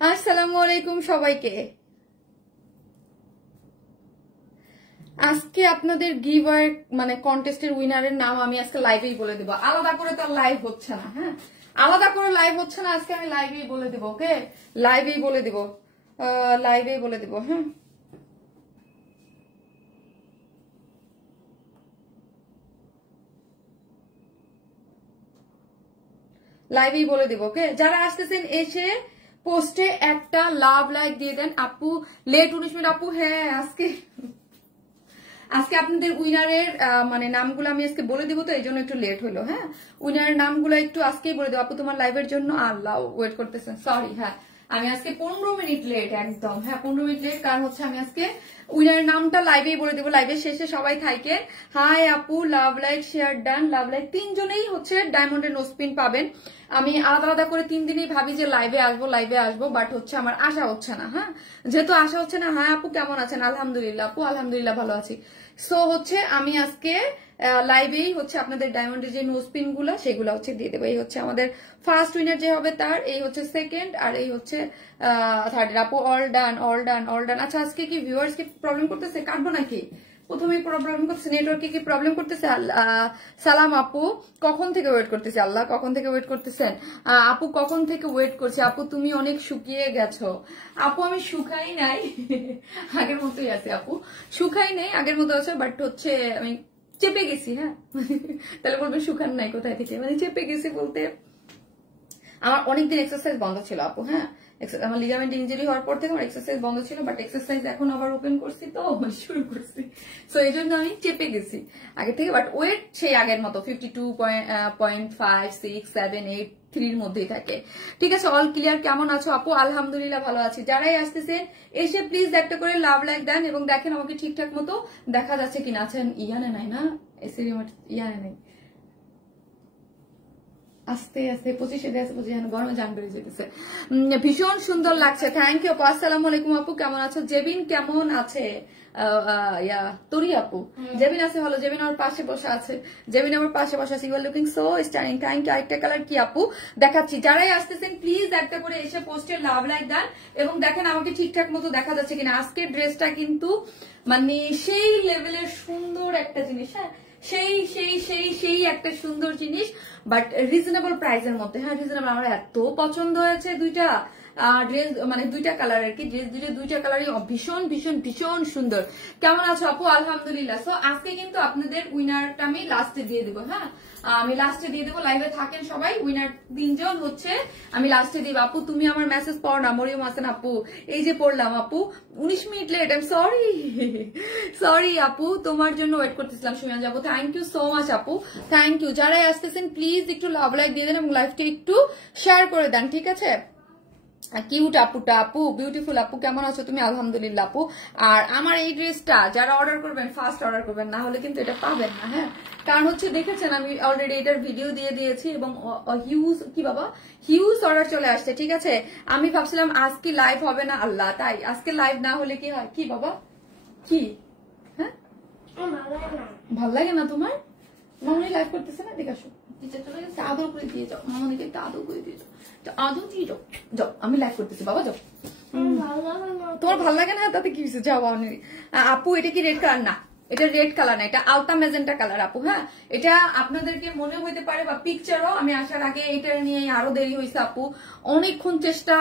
আসসালামু আলাইকুম সবাইকে। আজকে আপনাদের গিভওয়ে মানে কন্টেস্টের উইনারের নাম আমি আজকে লাইভেই বলে দেব। আলাদা করে তো লাইভ হচ্ছে না। হ্যাঁ, আলাদা করে লাইভ হচ্ছে না, আজকে আমি লাইভেই বলে দেব। ওকে, লাইভেই বলে দেব, লাইভেই বলে দেব। হ্যাঁ, লাইভেই বলে দেব। ওকে, যারা আসতেছেন এসে পোস্টে একটা লাভ লাইক দিয়ে দেন। আপু লেট 19 মিনিট আপু। হ্যাঁ, আজকে আপনাদের উইনারের মানে নামগুলো আমি আজকে বলে দিব, তো এই জন্য একটু লেট হলো। হ্যাঁ, উইনারের নামগুলো একটু আজকেই বলে দেবো। আপু তোমার লাইভের জন্য আল্লাহ ওয়েট করতেছেন, সরি। হ্যাঁ, আমি আজকে 15 মিনিট লেট একদম। হ্যাঁ, 15 মিনিট লেট, কারণ হচ্ছে আমি আজকে উইনারের নামটা লাইভেই বলে দেবো। লাইভের শেষে সবাই থাকেন। হাই আপু, love like share done, love like. তিনজনেই হচ্ছে ডায়মন্ডের নোস্পিন পাবেন। আমি আলাদা আলাদা করে 3 দিনই ভাবি যে লাইভে আসবো, বাট হচ্ছে আমার আশা হচ্ছে না। হ্যাঁ, যেহেতু আশা হচ্ছে না। হ্যাঁ আপু কেমন আছেন? আলহামদুলিল্লাহ আপু, আলহামদুলিল্লাহ ভালো আছি। সো হচ্ছে আমি আজকে লাইভেই হচ্ছে আপনাদের ডায়মন্ডের যে নোস্পিন গুলো সেগুলো হচ্ছে দিয়ে দেবো। এই হচ্ছে আমাদের ফার্স্ট উইনার যে হবে তার, এই হচ্ছে সেকেন্ড, আর এই হচ্ছে থার্ড। আপু অল ডান, অল ডান, অল ডান। আচ্ছা, আজকে কি ভিউয়ার্স কি প্রবলেম করতেছে? কাটবো নাকি? প্রথমেই প্রবলেম করতেছে, নেটওয়ার্কে কি প্রবলেম করতেছে? সালাম আপু, কখন থেকে ওয়েট করতেছে? আল্লাহ, কখন থেকে ওয়েট করতেছেন? আপু কখন থেকে ওয়েট করছে? আপু তুমি অনেক শুকিয়ে গেছো। আপু আমি শুকাই নাই, আগের মতোই আছে আপু। শুকাই নাই, আগের মতো আছে, বাট হচ্ছে আমি চেপে গেছি। হ্যাঁ, তাহলে বলবেন শুকান নাই কোথায় থেকে, মানে চেপে গেছি বলতে আমার অনেকদিন এক্সারসাইজ বন্ধ ছিল আপু। হ্যাঁ, আমার লিগামেন্ট ইনজুরি হওয়ার পর থেকে আমার এক্সারসাইজ বন্ধ ছিল, বাট এক্সারসাইজ এখন আবার ওপেন করছি, তো শুরু করছি। সো এই জন্য আমি চেপে গেছি আগে থেকে, বাট ওয়েট সেই আগের মতো 52.5, 6, 7, 8, 3 মধ্যেই থাকে। ঠিক আছে, অল ক্লিয়ার। কেমন আছো আপু? আলহামদুলিল্লাহ ভালো আছি। যারাই আসতেছেন এসে প্লিজ একটা করে লাভ লাইক দেন এবং দেখেন আমাকে ঠিকঠাক মতো দেখা যাচ্ছে কিনা। আছেন ইয়ানে নাই না, এসির ইয়ানে নাই, আস্তে আস্তে 25 আছে, 25 গরমে জান বেড়ে যেতেছে। ভীষণ সুন্দর লাগছে, থ্যাংক ইউ আপু। আসসালামু আলাইকুম আপু, কেমন আছো? জেবিন কেমন আছে? তরি আপু, জেবিন আছে ভালো। জেবিন আমার পাশে বসে আছে, জেবিন আমার পাশে বসে আছে। You are looking so styling, thank you. আরেকটা কালার কি আপু দেখাচ্ছি। যারাই আসতেছেন প্লিজ একটা করে এসে পোস্টে লাভ লাইক দেন এবং দেখেন আমাকে ঠিকঠাক মতো দেখা যাচ্ছে কিনা। আজকের ড্রেসটা কিন্তু মানে সেই লেভেলের সুন্দর একটা জিনিস। হ্যাঁ, সেই সেই সেই সেই একটা সুন্দর জিনিস, বাট রিজনেবল প্রাইসের মধ্যে। হ্যাঁ, রিজনেবল। আমার এত পছন্দ হয়েছে দুইটা ড্রেস, মানে দুইটা কালার আর কি। ড্রেস দুইটা কালারই ভীষণ ভীষণ ভীষণ সুন্দর। কেমন আছো আপু? আলহামদুলিল্লাহ। সো আজকে কিন্তু আপনাদের উইনারটা আমি লাস্টে দিয়ে দেবো। হ্যাঁ, আমি লাস্টে দিয়ে দেবো। লাইভে থাকেন সবাই। উইনার 3 জন হচ্ছে আমি লাস্টে দিব। আপু তুমি আমার মেসেজ পড়ো না। মরিয়ম হাসান আপু, এই যে পড়লাম আপু। 19 minute late, I am sorry, sorry আপু, তোমার জন্য ওয়েট করতেছিলাম। সুমিয়া যাবো, থ্যাংক ইউ সো মাচ আপু, থ্যাংক ইউ। যারাই আসতেছেন প্লিজ একটু লাভ লাইক দিয়ে দেন এবং লাইভটা একটু শেয়ার করে দেন। ঠিক আছে, কিউট আপুটা, আপু বিউটিফুল আপু, কেমন আছো তুমি? আলহামদুলিল্লাহ আপু। আর আমার এই ড্রেসটা যারা অর্ডার করবেন ফার্স্ট অর্ডার করবেন, না হলে কিন্তু এটা পাবেন না। হ্যাঁ, কারণ হচ্ছে দেখেছেন আমি অলরেডি এটার ভিডিও দিয়ে দিয়েছি এবং হিউজ কি বাবা হিউজ অর্ডার চলে আসছে। ঠিক আছে, আমি ভাবছিলাম আজকে লাইভ হবে না, আল্লাহ, তাই আজকে লাইভ না হলে কি হয়? কি বাবা কি? হ্যাঁ, ভাল লাগে না তোমার? মামনি লাইভ করতেছে না, দেখে আসো। টিচার চলে গেছে, আদর করে দিয়ে যাও মামনিকে, একটু আদর করে দিয়ে যাও, আদর দিয়ে যাও। যাও, আমি লাইভ করতেছি বাবা, যাও। তোমার ভাল লাগে না? তাতে কি হয়েছে, যাও। আপু এটা কি রেড কালার? না, এটা রেড কালার না, এটা আলতা ম্যাজেন্টা কালার আপু। হ্যাঁ, এটা আপনাদেরকে মনে হইতে পারে বা পিকচারও, আমি আসার আগে এটা নিয়ে আরো দেরি হয়েছে আপু। অনেকক্ষণ চেষ্টা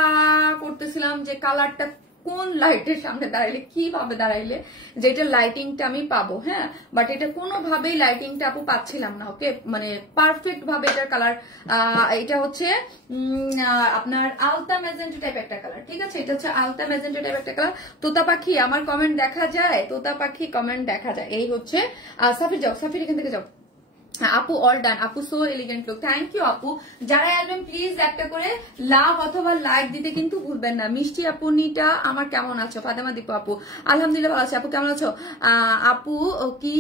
করতেছিলাম যে কালারটা কোন লাইটের সামনে দাঁড়াইলে, কিভাবে দাঁড়াইলে যে এটা লাইটিংটা আমি পাবো। হ্যাঁ, বাট এটা কোনোভাবেই লাইটিংটা আপু পাচ্ছিলাম না। ওকে, মানে পারফেক্ট ভাবে এটার কালার, এটা হচ্ছে আপনার আলতা ম্যাজেন্টা টাইপ একটা কালার। ঠিক আছে, এটা হচ্ছে আলতা ম্যাজেন্টা টাইপ একটা কালার। তোতা পাখি আমার কমেন্ট দেখা যায়, তোতা পাখি কমেন্ট দেখা যায়। এই হচ্ছে সাফির, যাও সাফির, এখান থেকে যাও। আপু অল ডান আপু, so elegant look, thank you আপু। যারা আসবেন প্লিজ একটা করে লাভ অথবা লাইক দিতে কিন্তু ভুলবেন না। মিষ্টি আপু নিটা আমার কেমন আছো? ফাতেমা দীপু আপু, আলহামদুলিল্লাহ ভালো আছে। আপু কেমন আছো? আপু কি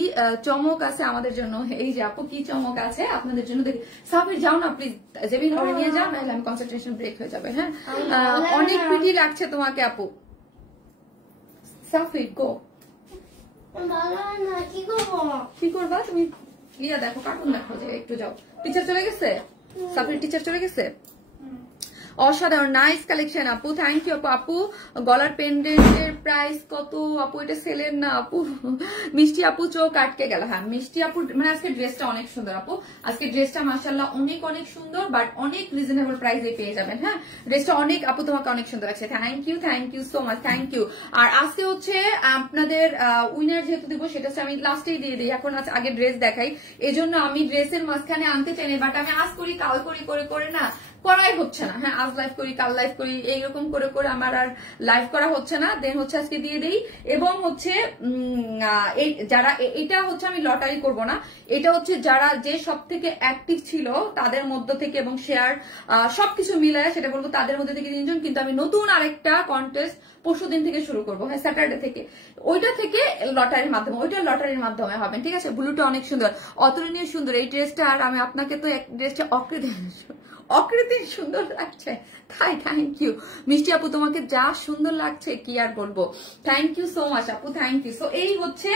চমক আছে আমাদের জন্য? এই যে আপু কি চমক আছে আপনাদের জন্য, দেখি। সাফির যাও না প্লিজ, জেবিন ঘরে নিয়ে যাও, নাহলে আমি কনসেন্ট্রেশন ব্রেক হয়ে যাবে। হ্যাঁ, অনেক প্রিটি লাগছে তোমাকে আপু। সাফির গো, কি করবা তুমি? দেখো কার্টুন দেখো, যে একটু যাও। টিচার চলে গেছে, সাফির টিচার চলে গেছে। অসাধারণ নাইস কালেকশন আপু, থ্যাংক ইউ আপু। আপু গলার পেন্ডেন্টের প্রাইস কত আপু? এটা সেলের না আপু। মিষ্টি আপু চোখ আটকে গেল। হ্যাঁ মিষ্টি আপু মানে আজকে ড্রেসটা অনেক সুন্দর আপু, আজকে ড্রেসটা মাশাআল্লাহ অনেক অনেক সুন্দর, বাট অনেক রিজনেবল প্রাইসে পেয়ে যাবেন। হ্যাঁ ড্রেসটা অনেক আপু, তোমাকে অনেক সুন্দর লাগছে, thank you so much, thank you. আর আজকে হচ্ছে আপনাদের উইনার যেহেতু দিব সেটা হচ্ছে আমি লাস্টেই দিয়ে দিই, এখন আগে ড্রেস দেখাই, এজন্য আমি ড্রেসের মাঝখানে আনতে চাই, বাট আমি আজ করি কাল করি করে না করাই হচ্ছে না। হ্যাঁ আজ লাইভ করি কাল লাইভ করি এইরকম করে আমার আর লাইভ করা হচ্ছে না, দেন হচ্ছে আজকে দিয়ে দিই। এবং হচ্ছে যারা এটা হচ্ছে আমি লটারি করব না, এটা হচ্ছে যারা যে সব থেকে অ্যাক্টিভ ছিল তাদের মধ্য থেকে এবং শেয়ার সবকিছু মিলায় সেটা বলবো তাদের মধ্যে থেকে 3 জন, কিন্তু আমি নতুন আরেকটা কন্টেস্ট পরশুদিন থেকে শুরু করবো, হ্যাঁ স্যাটারডে থেকে, ওইটা থেকে লটারির মাধ্যমে, ওইটা লটারির মাধ্যমে হবে, ঠিক আছে। ব্লুটা অনেক সুন্দর, অতুলনীয় সুন্দর এই ড্রেসটা। আর আমি আপনাকে তো এক ড্রেসটা অকৃতি সুন্দর লাগছে, তাই থ্যাংক ইউ মিষ্টি আপু, তোমাকে যা সুন্দর লাগছে কি আর বলবো, থ্যাংক ইউ সো মাচ আপু, থ্যাংক ইউ। সো এই হচ্ছে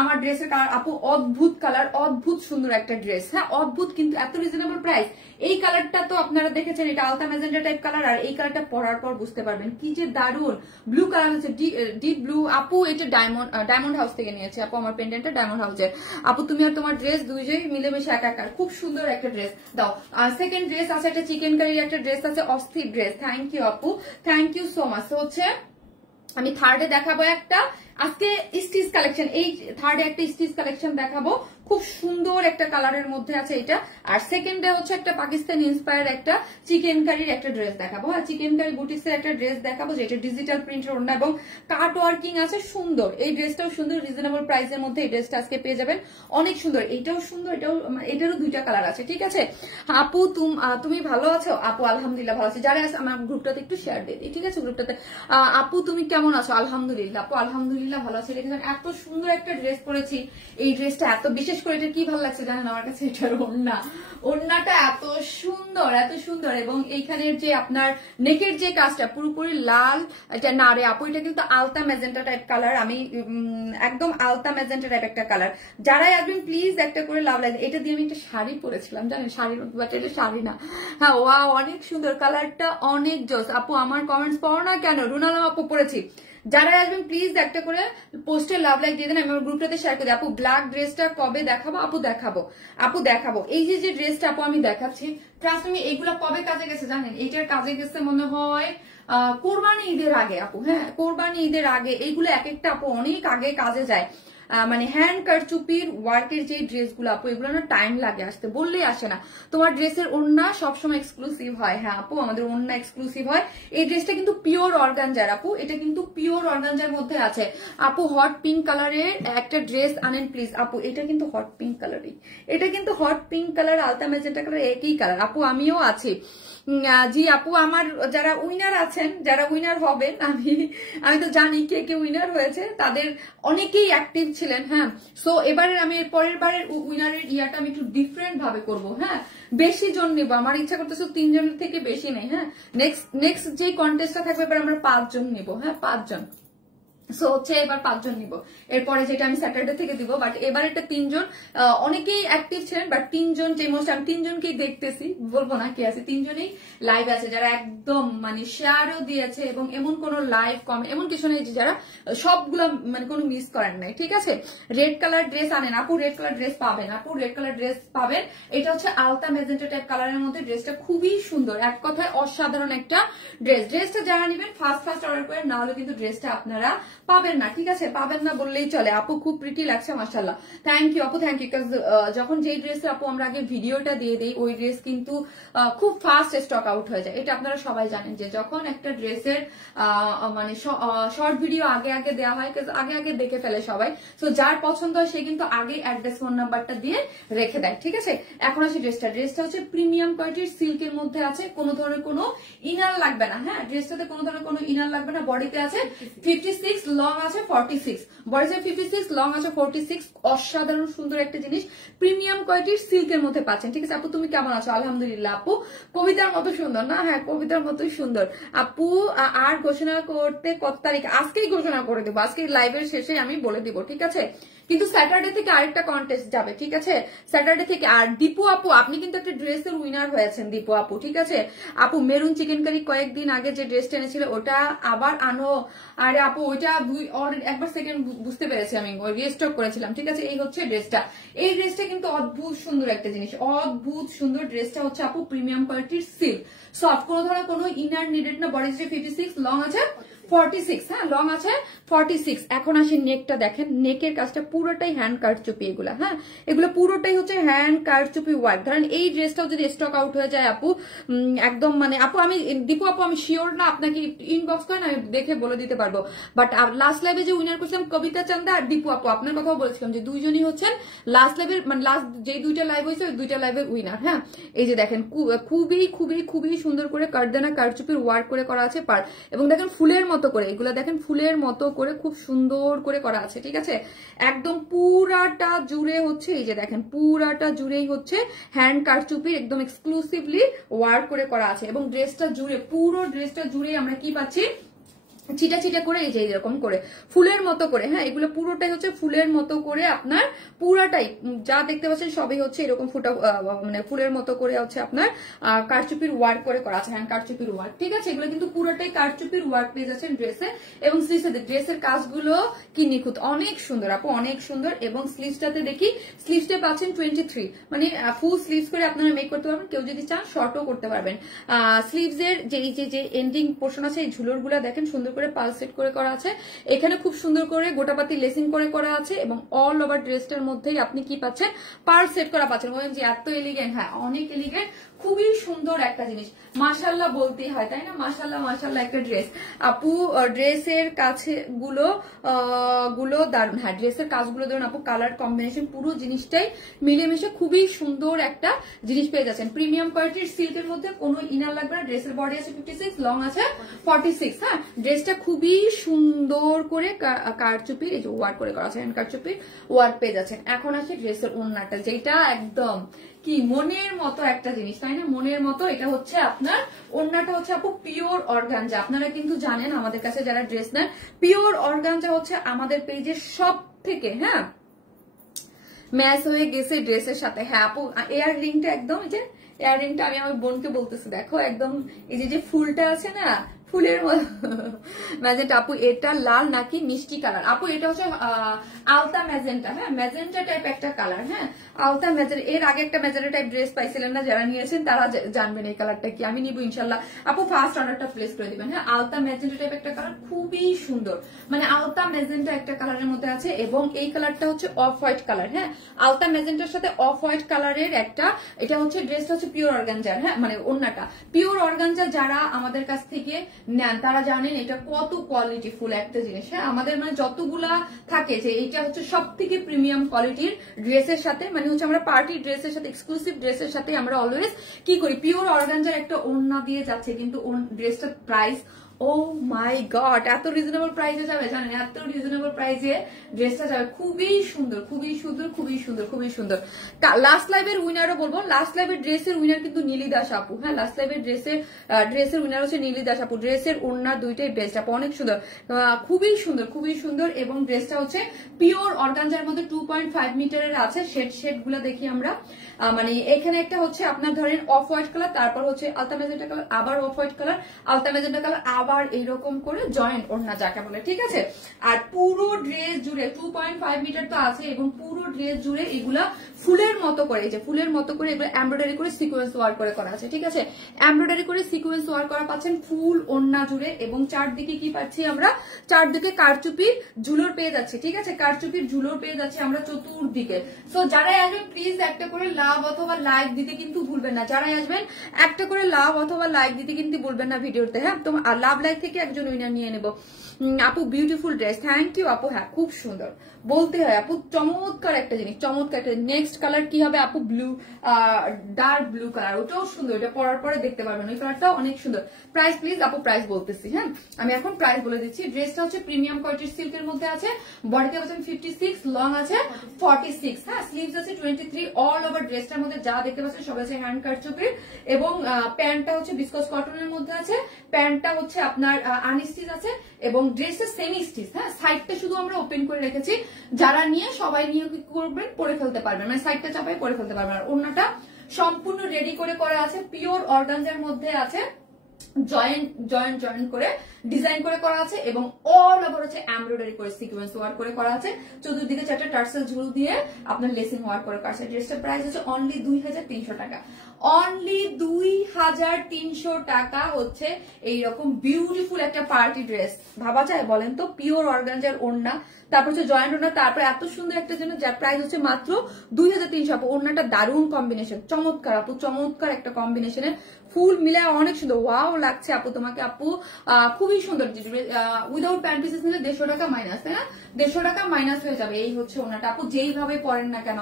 আমার ড্রেসের কালার আপু, অদ্ভুত কালার, অদ্ভুত সুন্দর একটা ড্রেস, হ্যাঁ অদ্ভুত, কিন্তু এত রিজনেবল প্রাইস। এই কালারটা তো আপনারা দেখেছেন, এটা আলতা ম্যাজেন্টা টাইপ কালার, আর এই কালারটা পরার পর বুঝতে পারবেন কি যে দারুন। ব্লু কালার হচ্ছে ডিপ ব্লু আপু, এটা ডায়মন্ড হাউস থেকে নিয়েছে আপু, আমার পেন্ডেন্টটা ডায়মন্ড হাউসের আপু। তুমি আর তোমার ড্রেস দুইজনই মিলেমিশে একাকার, খুব সুন্দর একটা ড্রেস দাও। আর সেকেন্ড ড্রেস আছে একটা চিকেন কারি একটা ড্রেস আছে, অস্থির ড্রেস, থ্যাংক ইউ আপু, থ্যাংক ইউ সো মাচ। হচ্ছে আমি থার্ডে দেখাবো একটা আজকে স্টিচ কালেকশন, এই থার্ডে একটা স্টিচ কালেকশন দেখাবো, খুব সুন্দর একটা কালারের মধ্যে আছে এটা। আর সেকেন্ডে হচ্ছে একটা পাকিস্তানি ইন্সপায়ার একটা চিকেন কারির একটা ড্রেস দেখাবো, আর চিকেন কারি বুটিক্সের একটা ড্রেস দেখাবো যেটা ডিজিটাল প্রিন্টের ওড়না এবং কাট ওয়ার্কিং আছে, সুন্দর। এই ড্রেসটাও সুন্দর, রিজনেবল প্রাইসের মধ্যে এই ড্রেসটা আজকে পেয়ে যাবেন, অনেক সুন্দর। এটাও সুন্দর, এটারও 2টা কালার আছে, ঠিক আছে আপু। তুমি ভালো আছো আপু? আলহামদুলিল্লাহ ভালো আছি। যারা আছে আমার গ্রুপটাতে একটু শেয়ার দিয়ে দিই, ঠিক আছে গ্রুপটাতে। আপু তুমি কেমন আছো? আলহামদুলিল্লাহ আপু, আলহামদুলিল্লাহ ভালো আছি। দেখেছেন এত সুন্দর একটা ড্রেস পরেছি, এই ড্রেসটা এত, বিশেষ করে এটা কি ভালো লাগছে জানেন আমার কাছে, এটার ওড়নাটা এত সুন্দর, এত সুন্দর। এবং এইখানের যে আপনার নেকের যে কাজটা পুরোপুরি লাল, এটা না রে আপু, এটা কিন্তু আলতা ম্যাজেন্টা টাইপ কালার, আমি একদম আলতা ম্যাজেন্টা টাইপ একটা কালার। যারাই আসবেন প্লিজ একটা করে লাভ লাগে। এটা দিয়ে আমি একটা শাড়ি পরেছিলাম জানেন, শাড়ির বাট এটা শাড়ি না, হ্যাঁ ওয়াও অনেক সুন্দর, কালারটা অনেক জোস আপু। আমার কমেন্টস পড়ো না কেন? রুনালাম আপু পরেছি। যারা আসবেন প্লিজ একটা করে পোস্টে লাভ লাইক দিয়ে দেন, আমি আমার গ্রুপটাতে শেয়ার করে দিই। আপু ব্ল্যাক ড্রেসটা কবে দেখাবো? আপু দেখাবো। এই যে ড্রেসটা আপু আমি দেখাচ্ছি, ট্রাস্ট মি এগুলা কবে কাজে গেছে জানেন? এইটার কাজে গেছে মনে হয় কোরবানি ঈদের আগে আপু, হ্যাঁ কোরবানি ঈদের আগে। এইগুলো এক একটা আপু অনেক আগে কাজে যায়, মানে হ্যান্ড কারচুপির ওয়ার্কের যে ড্রেসগুলো আপু, এগুলো না টাইম লাগে আসতে, বললেই আসে না। তোমার ড্রেসের ওড়না সবসময় এক্সক্লুসিভ হয়, হ্যাঁ আপু আমাদের ওড়না এক্সক্লুসিভ হয়। এই ড্রেসটা কিন্তু পিওর অর্গানজার আপু, এটা কিন্তু পিওর অর্গানজার মধ্যে আছে আপু। হট পিঙ্ক কালারের একটা ড্রেস আনেন প্লিজ আপু, এটা কিন্তু হট পিঙ্ক কালারই, এটা কিন্তু হট পিঙ্ক কালার আলতা ম্যাজেন্টা কালার একই কালার আপু, আমিও আছি। জি আপু, আমার যারা উইনার আছেন, যারা উইনার হবেন, আমি তো জানি কে কে উইনার হয়েছে, তাদের অনেকেই অ্যাক্টিভ ছিলেন, হ্যাঁ। সো এবারে আমি পরের বারের উইনারের ইয়াটা আমি একটু ডিফারেন্ট ভাবে করবো, হ্যাঁ বেশি জন নেব, আমার ইচ্ছা করতেছে 3 জনের থেকে বেশি নেই, হ্যাঁ। নেক্সট যে কন্টেস্টটা থাকবে এবার আমরা 5 জন নেব, হ্যাঁ 5 জন। সো হচ্ছে এবার 5 জন নিব, এরপরে যেটা আমি স্যাটারডে থেকে দিব, বাট এবার এটা 3 জন। অনেকেই অ্যাক্টিভ ছিলেন, বাট 3 জন যে মোস্ট, আমি 3 জনকেই দেখতেছি, বলবো না কে আছে, 3 জনই লাইভ আছে, যারা একদম মানে শেয়ারও দিয়েছে এবং এমন কোন লাইভ কমেন্ট এমন কিছু নেই যে যারা সবগুলো মানে কোনো মিস করেন নাই, ঠিক আছে। রেড কালার ড্রেস আনেন আপু, রেড কালার ড্রেস পাবেন আপু, রেড কালার ড্রেস পাবেন। এটা হচ্ছে আলতা ম্যাজেন্টা টাইপ কালারের মধ্যে, ড্রেসটা খুবই সুন্দর, এক কথায় অসাধারণ একটা ড্রেস। ড্রেসটা যারা নেবেন ফার্স্ট অর্ডার করে, না হলে কিন্তু ড্রেসটা আপনারা পাবেন না, ঠিক আছে, পাবেন না বললেই চলে আপু। খুব প্রিটি লাগছে মাশাআল্লাহ, থ্যাংক ইউ আপু, থ্যাংক ইউ। যখন যেই ড্রেসের আপু আমরা আগে ভিডিওটা দিয়ে দেই, ওই ড্রেস কিন্তু খুব ফাস্ট স্টক আউট হয়ে যায়, এটা আপনারা সবাই জানেন। যে যখন একটা ড্রেসের মানে শর্ট ভিডিও আগে দেওয়া হয়, আগে দেখে ফেলে সবাই, তো যার পছন্দ হয় সে কিন্তু আগে অ্যাড্রেস ফোন নাম্বারটা দিয়ে রেখে দেয়, ঠিক আছে। এখন আসি ড্রেসটা হচ্ছে প্রিমিয়াম কোয়ালিটির সিল্কের মধ্যে আছে, কোনো ধরনের কোনো ইনার লাগবে না, হ্যাঁ ড্রেসটাতে কোনো ধরনের কোনো ইনার লাগবে না। বডিতে আছে 56, লং আছে 46, বডিতে 56, লং আছে 46, অসাধারণ সুন্দর একটা জিনিস, প্রিমিয়াম কোয়ালিটির সিল্কের মধ্যে পাচ্ছেন, ঠিক আছে আপু। তুমি কেমন আছো? আলহামদুলিল্লাহ আপু, কবিতার মতো সুন্দর না? হ্যাঁ কবিতার মতোই সুন্দর আপু। আর ঘোষণা করতে কত তারিখ? আজকেই ঘোষণা করে দেবো, আজকে লাইভের শেষে আমি বলে দিব, ঠিক আছে। কিন্তু স্যাটারডে থেকে আরেকটা কন্টেস্ট যাবে, ঠিক আছে? স্যাটারডে থেকে। আর দীপু আপু, আপনি কিন্তু একটা ড্রেসের উইনার হয়েছেন দীপু আপু, ঠিক আছে? আপু মেরুন চিকেন কারি কয়েকদিন আগে যে ড্রেসটা এনেছিল ওটা আবার আনো। আরে আপু ওইটা অলরেডি একবার সেকেন্ড বুঝতে পেরেছি, আমি রিস্টক করেছিলাম, ঠিক আছে? এই হচ্ছে ড্রেসটা। এই ড্রেসটা কিন্তু অদ্ভুত সুন্দর একটা জিনিস, অদ্ভুত সুন্দর। ড্রেসটা হচ্ছে আপু প্রিমিয়াম কোয়ালিটির সিল্ক, সফট, কোনো ধরনের কোনো ইনার নিডেড না। বডি 56, লং আছে 46, হ্যাঁ লং আছে 46। এখন আসি নেকটা দেখেন, নেকের কাজটা পুরোটাই হ্যান্ড কারচুপি এগুলা, হ্যাঁ এগুলো পুরোটাই হচ্ছে হ্যান্ড কারচুপি ওয়ার্ক। ধরেন এই ড্রেসটাও যদি স্টক আউট হয়ে যায় আপু, একদম মানে আপু আমি দীপু আপু আমি শিওর না, আপনাকে ইনবক্স করেন, আমি দেখে বলে দিতে পারবো। বাট লাস্ট লাইভে যে উইনার করছিলাম কবিতা চান্দা আর দীপু আপু, আপনার কথাও বলেছিলাম যে দুইজনই হচ্ছেন লাস্ট লাইভের, মানে লাস্ট যে দুইটা লাইভ হয়েছে ওই দুইটা লাইভের উইনার। হ্যাঁ এই যে দেখেন খুবই খুবই খুবই সুন্দর করে কারদানা কারচুপির ওয়ার্ক করে করা আছে পার, এবং দেখেন ফুলের মতো করে, এগুলো দেখেন ফুলের মতো করে খুব সুন্দর করে করা আছে, ঠিক আছে? একদম পুরাটা জুড়ে হচ্ছে, এই যে দেখেন পুরাটা জুড়েই হচ্ছে হ্যান্ড কারচুপির একদম এক্সক্লুসিভলি ওয়ার্ক করে করা আছে। এবং ড্রেসটা জুড়ে, পুরো ড্রেসটা জুড়ে আমরা কি পাচ্ছি, চিটা চিটা করে, এই যে এরকম করে ফুলের মতো করে, হ্যাঁ এগুলো পুরোটাই হচ্ছে ফুলের মতো করে, আপনার পুরাটাই যা দেখতে পাচ্ছেন সবই হচ্ছে এরকম ফুটা, মানে ফুলের মতো করে হচ্ছে আপনার কারচুপির ওয়ার্ক করে করা আছে, হ্যাঁ কারচুপির ওয়ার্ক, ঠিক আছে? এগুলো কিন্তু পুরোটাই কারচুপির ওয়ার্ক পেয়ে যাচ্ছেন ড্রেসে। এবং ড্রেসের কাজগুলো কি নিখুঁত, অনেক সুন্দর আপু, অনেক সুন্দর। এবং স্লিভসটাতে দেখি, স্লিভসটা পাচ্ছেন 23, মানে ফুল স্লিভস করে আপনারা মেক করতে পারবেন, কেউ যদি চান শর্টও করতে পারবেন। স্লিভস এর যে এন্ডিং পোর্শন আছে, এই ঝুলোর গুলা দেখেন সুন্দর করে পালসেট করে করা আছে, এখানে খুব সুন্দর করে গোটাপাতি লেসিং করে করা আছে। এবং অল ওভার ড্রেসটার মধ্যেই আপনি কি পাচ্ছেন, পার সেট করা পাচ্ছেন। ওএমজি এত এলিগেন্ট, হ্যাঁ অনেক এলিগেন্ট, খুবই সুন্দর একটা জিনিস, মাশাআল্লাহ বলতেই হয় তাই না? মাশাআল্লাহ মাশাআল্লাহ একটা ড্রেস আপু। ড্রেসের কাছে গুলো দারুন, হ্যাঁ ড্রেসের কাজগুলো ধরুন আপু, কালার কম্বিনেশন পুরো জিনিসটাই মিলেমিশে খুবই সুন্দর একটা জিনিস পেয়ে যাচ্ছেন। প্রিমিয়াম কোয়ালিটির সিল্কের মধ্যে কোনো ইনার লাগবে না। ড্রেসের বডি আছে 56, লং আছে 46, হ্যাঁ ড্রেসটা খুবই সুন্দর করে কারচুপি এই যে ওয়ার্ক করে করা আছে, হ্যান্ড কারচুপি ওয়ার্ক পেয়ে যাচ্ছেন। এখন আসে ড্রেসের ওড়নাটা, যেটা একদম কি মনের মতো একটা জিনিস তাই না, মনের মতো। এটা হচ্ছে আপনার ওড়নাটা হচ্ছে আপু পিওর অর্গানজা। আপনারা কিন্তু জানেন আমাদের কাছে যারা ড্রেস নেন, পিওর অর্গানজা হচ্ছে আমাদের পেজের সব থেকে, হ্যাঁ ম্যাচ হয়ে গেছে ড্রেসের সাথে। হ্যাঁ আপু এয়ার রিংটা একদম, এই যে এয়ার রিংটা আমি আমার বোনকে বলতেছি, দেখো একদম এই যে ফুলটা আছে না, ফুলের মতো ম্যাজেন্টা। আপু এটা লাল নাকি মিষ্টি কালার? আপু এটা হচ্ছে আলতা ম্যাজেন্টা, হ্যাঁ ম্যাজেন্টা টাইপ একটা কালার, হ্যাঁ আলতা ম্যাজেন্টা। এর আগে একটা ম্যাজেন্টা টাইপ ড্রেস পাইছিলেন না, যারা নিয়েছেন তারা জানবেন এই কালারটা কি। আমি নিব ইনশাল্লাহ। আপু ফার্স্ট অর্ডারটা প্লেস করে দিবেন, হ্যাঁ আলতা ম্যাজেন্টা টাইপ একটা কালার, খুবই সুন্দর, মানে আলতা ম্যাজেন্টা একটা কালারের মধ্যে আছে। এবং এই কালারটা হচ্ছে অফ হোয়াইট কালার, হ্যাঁ আলতা ম্যাজেন্টার সাথে অফ হোয়াইট কালারের একটা, এটা হচ্ছে ড্রেসটা হচ্ছে পিওর অর্গানজার, হ্যাঁ মানে ওড়নাটা পিওর অর্গানজা। যারা আমাদের কাছ থেকে নেন তারা জানেন এটা কত কোয়ালিটি ফুল একটা জিনিস, হ্যাঁ আমাদের মানে যতগুলা থাকে যে এটা হচ্ছে সব থেকে প্রিমিয়াম কোয়ালিটির ড্রেসের সাথে, মানে হচ্ছে আমরা পার্টি ড্রেসের সাথে, এক্সক্লুসিভ ড্রেসের সাথে আমরা অলওয়েজ কি করি, পিওর অর্গানজার একটা ওড়না দিয়ে যাচ্ছে। কিন্তু ড্রেসটার প্রাইস, ও মাই গড, এত রিজনেবল প্রাইসে যাবে জানেন, এত রিজনেবল প্রাইসে ড্রেসটা যাবে। খুবই সুন্দর, খুবই সুন্দর, খুবই সুন্দর, খুবই সুন্দর। লাস্ট লাইভের উইনারও বলবো, লাস্ট লাইভের ড্রেসের উইনার কিন্তু নীলি দাস আপু, হ্যাঁ লাস্ট লাইভের ড্রেসের উইনার হচ্ছে নীলি দাস আপু। ড্রেসের ওড়না দুইটাই বেস্ট আপু, অনেক সুন্দর, খুবই সুন্দর, খুবই সুন্দর। এবং ড্রেসটা হচ্ছে পিওর অর্গানজার মধ্যে 2.5 মিটারের আছে। শেড গুলা দেখি আমরা, মানে এখানে একটা হচ্ছে আপনার ধরেন অফ হোয়াইট কালার, তারপর হচ্ছে আলতা ম্যাজেন্টা কালার, আবার অফ হোয়াইট কালার, আলতা ম্যাজেন্টা কালার, আবার এইরকম করে জয়েন্ট ওড়না যাকে বলে, ঠিক আছে? আর পুরো ড্রেস জুড়ে 2.5 মিটার তো আছে, এবং পুরো ড্রেস জুড়ে এগুলা ফুলের মতো করে, এই যে ফুলের মতো করে এগুলো এমব্রয়ডারি করে সিকোয়েন্স ওয়ার্ক করে করা আছে, ঠিক আছে? এমব্রয়ডারি করে সিকোয়েন্স ওয়ার্ক করা পাচ্ছেন ফুল ওড়না জুড়ে। এবং চারদিকে কি পাচ্ছি আমরা, চারদিকে কারচুপির ঝুলোর পেয়ে যাচ্ছে, ঠিক আছে? কারচুপির ঝুলোর পেয়ে যাচ্ছে আমরা চতুর্দিকে। সো যারাই আসবেন প্লিজ একটা করে লাভ অথবা লাইক দিতে কিন্তু ভুলবেন না। যারাই আসবেন একটা করে লাভ অথবা লাইক দিতে কিন্তু ভুলবেন না ভিডিওতে, হ্যাঁ তো লাভ লাইক থেকে একজন উইনার নিয়ে নেব। আপু বিউটিফুল ড্রেস, থ্যাংক ইউ আপু, হ্যাঁ খুব সুন্দর বলতে হয় আপু, চমৎকার একটা জিনিস, চমৎকার একটা। নেক্সট কালার কি হবে আপু, ব্লু, ডার্ক ব্লু কালার, ওটাও সুন্দর, এটা পরার পরে দেখতে পারবেন, ওই কালারটাও অনেক সুন্দর। প্রাইস প্লিজ আপু, প্রাইস বলতেছি, হ্যাঁ আমি এখন প্রাইস বলে দিচ্ছি। ড্রেসটা হচ্ছে প্রিমিয়াম কোয়ালিটির সিল্কের মধ্যে আছে, বডিতে পাচ্ছেন 56, লং আছে 46, হ্যাঁ স্লিভস আছে 23। অল ওভার ড্রেসটার মধ্যে যা দেখতে পাচ্ছেন সব আছে হ্যান্ড কারচুপির। এবং প্যান্টটা হচ্ছে বিসকস কটনের মধ্যে আছে, প্যান্টটা হচ্ছে আপনার আনস্টিচ আছে, এবং ড্রেসের সেমি স্টিচ, হ্যাঁ সাইডটা শুধু আমরা ওপেন করে রেখেছি, যারা নিয়ে সবাই নিয়ে কি করবেন পরে ফেলতে পারবেন, মানে সাইডটা চাপাই পরে ফেলতে পারবেন। আর ওড়নাটা সম্পূর্ণ রেডি করে করা আছে, পিওর অর্গানজার মধ্যে আছে, জয়েন্ট করে ডিজাইন করে করা আছে এবং অল ওভার হচ্ছে এমব্রয়ডারি করে সিকোয়েন্স ওয়ার্ক করে করা আছে, চতুর্দিকে 4টা টার্সেল ঝুল দিয়ে আপনার লেসিং ওয়ার্ক করে করা আছে। ড্রেসটার প্রাইস হচ্ছে অনলি 2300 টাকা, অনলি 2300 টাকা হচ্ছে এইরকম বিউটিফুল একটা পার্টি ড্রেস। ভাবা যায় বলেন তো? পিওর অর্গানজার ওড়না, তারপর হচ্ছে জয়েন্ট ওড়না, তারপর এত সুন্দর একটা জন্য যার প্রাইস হচ্ছে মাত্র 2300। আপু ওড়নাটা দারুণ কম্বিনেশন, চমৎকার আপু, চমৎকার একটা কম্বিনেশনের, ফুল মিলে অনেক সুন্দর, ওয়াও লাগছে আপু তোমাকে আপু, খুবই সুন্দর। উইদাউট প্যান্ট পিসেস নিলে 150 টাকা মাইনাস, তাই না? 150 টাকা মাইনাস হয়ে যাবে। এই হচ্ছে ওড়নাটা আপু, যেইভাবে পরেন না কেন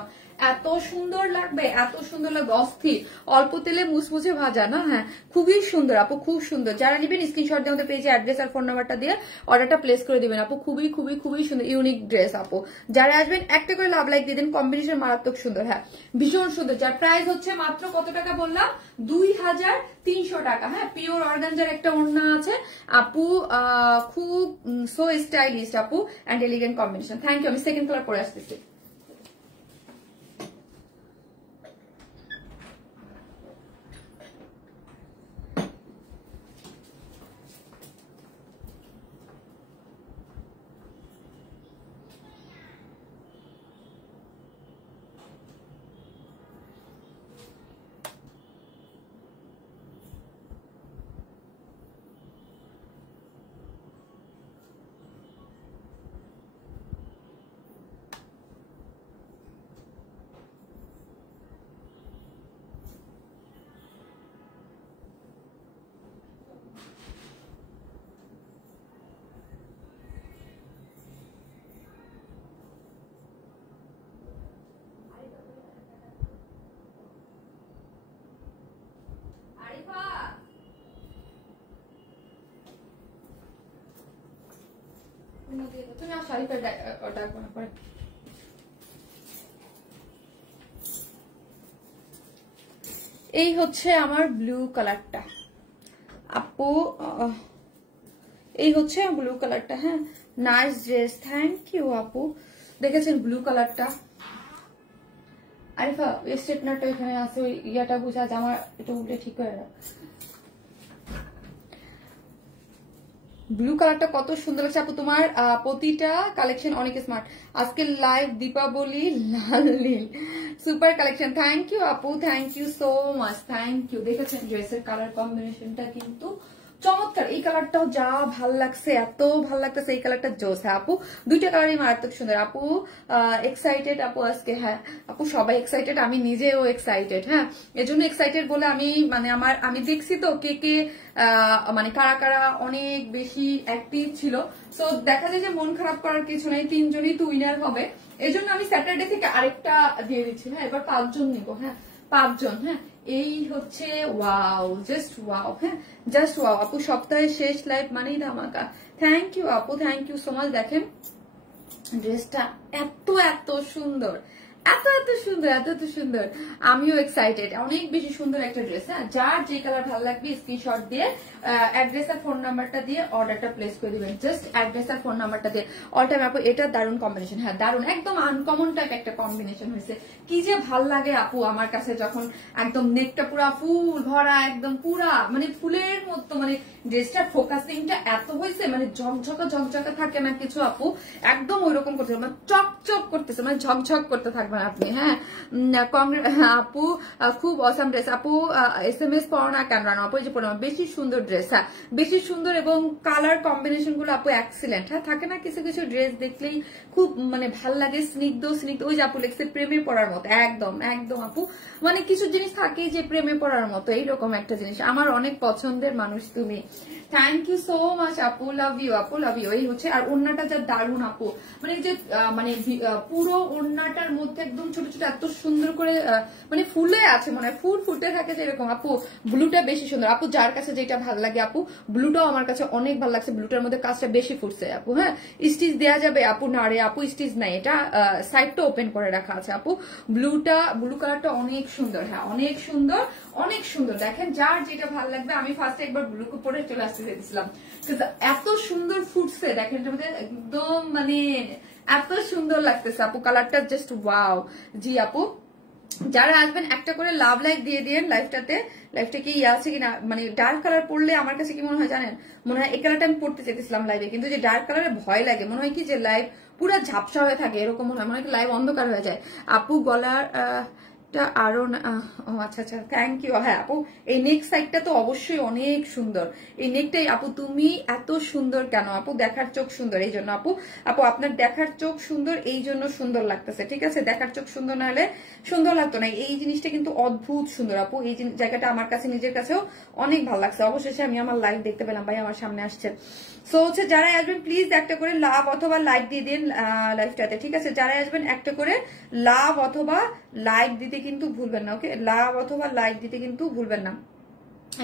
এত সুন্দর লাগবে, এত সুন্দর লাগবে, অস্থির, অল্প তেলে মুসমুসে ভাজা না, হ্যাঁ খুবই সুন্দর আপু, খুব সুন্দর। যারা নেবেন স্ক্রিনশট দিয়ে আমাদের পেজে অ্যাড্রেস আর ফোন নাম্বারটা দিয়ে অর্ডারটা প্লেস করে দিবেন আপু, খুবই খুবই খুবই সুন্দর ইউনিক ড্রেস আপু। যারা আসবেন একটা করে লাভ লাইক দিয়ে দেন, কম্বিনেশন মারাত্মক সুন্দর, হ্যাঁ ভীষণ সুন্দর। যার প্রাইস হচ্ছে মাত্র কত টাকা বললাম? 2300 টাকা। হ্যাঁ পিওর অর্গানজার একটা ওড়না আছে আপু, খুব সো স্টাইলিশ আপু and elegant combination. Thank you. আমি সেকেন্ড কালার পরে আসতেছি। তুমি আর শাড়ি ডাকবো না পরে। এই হচ্ছে আমার ব্লু কালারটা আপু, এই হচ্ছে ব্লু কালারটা, হ্যাঁ নাইস ড্রেস, থ্যাংক ইউ আপু। দেখেছেন ব্লু কালারটা? আরিফা স্ট্রেটনারটা এখানে আছে, ওই ইয়াটা বুঝা আছে, আমার একটু উল্টে ঠিক করে রাখ। ব্লু কালারটা কত সুন্দর লাগছে আপু, তোমার প্রতিটা কালেকশন অনেক স্মার্ট। আজকে লাইভ দীপাবলি লাল নীল সুপার কালেকশন, থ্যাংক ইউ আপু, thank you so much, thank you. দেখেছেন ড্রেসের কালার কম্বিনেশনটা কিন্তু চমৎকার, এই কালারটাও যা ভাল লাগছে, এত ভাল লাগতেছে এই কালারটা জোস। হ্যাঁ আপু দুইটা কালারই মারাত্মক সুন্দর আপু, এক্সাইটেড আপু আজকে, হ্যাঁ আপু সবাই এক্সাইটেড, আমি নিজেও এক্সাইটেড, হ্যাঁ এজন্য এক্সাইটেড বলে আমি দেখছি তো কে কে মানে কারা কারা অনেক বেশি অ্যাক্টিভ ছিল, তো দেখা যায় যে মন খারাপ করার কিছু নেই, 3 জনই তো উইনার হবে। এই জন্য আমি স্যাটারডে থেকে আরেকটা দিয়ে দিচ্ছি, হ্যাঁ এবার 5 জন নিব, হ্যাঁ 5 জন, হ্যাঁ এই হচ্ছে ওয়াও, জাস্ট ওয়াও, হ্যাঁ জাস্ট ওয়াও আপু, সপ্তাহের শেষ লাইভ মানেই ধামাকা। থ্যাংক ইউ আপু, থ্যাংক ইউ সো মাচ। দেখেন ড্রেসটা এত এত সুন্দর, এত এত সুন্দর, এত এত সুন্দর, আমিও এক্সাইটেড, অনেক বেশি সুন্দর একটা ড্রেস। হ্যাঁ যার যে কালার ভালো লাগবে স্ক্রিনশট দিয়ে অ্যাড্রেস আর ফোন নাম্বারটা দিয়ে অর্ডারটা প্লেস করে দিবেন, জাস্ট অ্যাড্রেস আর ফোন নাম্বারটা দিয়ে অল টাইম আপু। এটা দারুণ কম্বিনেশন, হ্যাঁ দারুণ, একদম আনকমন টাইপ একটা কম্বিনেশন হয়েছে, কি যে ভাল লাগে আপু আমার কাছে, যখন একদম নেকটা পুরা ফুল ভরা, একদম পুরা মানে ফুলের মতো, মানে ড্রেসটার ফোকাসিংটা এত হয়েছে, মানে ঝকঝকা ঝকঝকা থাকে না কিছু আপু, একদম ওইরকম করতেছে, মানে চকচক করতেছে, মানে ঝকঝক করতে থাকবেন আপনি। হ্যাঁ আপু খুব অসাম ড্রেস আপু, SMS পড়ো না কেন রানো আপু, এই যে পড়ো, বেশি সুন্দর ড্রেস, হ্যাঁ বেশি সুন্দর, এবং কালার কম্বিনেশন গুলো আপু এক্সিলেন্ট। হ্যাঁ থাকে না কিছু কিছু ড্রেস দেখলেই খুব মানে ভাল লাগে, স্নিগ্ধ স্নিগ্ধ, ওই যে আপু লেগছে প্রেমে পড়ার মতো, একদম একদম আপু, মানে কিছু জিনিস থাকে যে প্রেমে পড়ার মতো, এইরকম একটা জিনিস, আমার অনেক পছন্দের মানুষ তুমি। থ্যাংক ইউ সো মাচ আপু, লাভ ইউ আপু, লাভ ইউ। এই হচ্ছে, আর ওড়নাটা যা দারুণ আপু, মানে যে মানে পুরো ওড়নাটার মধ্যে একদম ছোট ছোট এত সুন্দর করে মানে ফুলে আছে, মনে হয় ফুল ফুটে থাকে যেরকম। আপু ব্লুটা বেশি সুন্দর আপু, যার কাছে যেটা ভালো লাগে আপু, ব্লুটাও আমার কাছে অনেক ভালো লাগছে, ব্লুটার মধ্যে কাজটা বেশি ফুটছে আপু। হ্যাঁ, স্টিচ দেওয়া যাবে আপু? না রে আপু, স্টিচ নাই, এটা সাইডটা ওপেন করে রাখা আছে আপু। ব্লু কালারটা অনেক সুন্দর, হ্যাঁ অনেক সুন্দর, অনেক সুন্দর। দেখেন যার যেটা ভালো লাগবে। আমি ফার্স্টে একবার ব্লু পরে চলে আসতে চেয়েছিলাম, এত সুন্দর ফুটছে দেখেন, এটার মধ্যে একদম মানে এত সুন্দর লাগতেছে আপু, কালারটা জাস্ট ওয়াও। জি আপু, যারা আসবেন একটা করে লাভ লাইক দিয়ে দিন লাইফটাতে। লাইফটা কি আছে কিনা, মানে ডার্ক কালার পড়লে আমার কাছে কি মনে হয় জানেন, মনে হয় এই কালারটা আমি পড়তে চেয়েছিলাম লাইভে, কিন্তু যে ডার্ক কালারে ভয় লাগে, মনে হয় কি যে লাইভ পুরো ঝাপসা হয়ে থাকে, এরকম মনে হয় কি লাইভ অন্ধকার হয়ে যায়। আপু গলার আরো ও আচ্ছা আচ্ছা, থ্যাংক ইউ। হ্যাঁ আপু, এই নেক সাইডটা তো অবশ্যই অনেক সুন্দর। এই নেকটাই আপু, তুমি এত সুন্দর কেন আপু? দেখার চোখ সুন্দর এই জন্য আপু। আপু আপনার দেখার চোখ সুন্দর এই জন্য সুন্দর লাগতেছে, ঠিক আছে? দেখার চোখ সুন্দর না হলে সুন্দর লাগতো না। এই জিনিসটা কিন্তু অদ্ভুত সুন্দর আপু, এই জায়গাটা আমার কাছে নিজের কাছেও অনেক ভালো লাগছে। অবশেষে আমি আমার লাইভ দেখতে পেলাম, ভাই আমার সামনে আসছে। সো হচ্ছে যারা আসবেন প্লিজ একটা করে লাভ অথবা লাইক দিয়ে দিন লাইভটাতে, ঠিক আছে? যারা আসবেন একটা করে লাভ অথবা লাইক দিতে কিন্তু ভুলবেন না, ওকে? লাভ অথবা লাইক দিতে কিন্তু ভুলবেন না।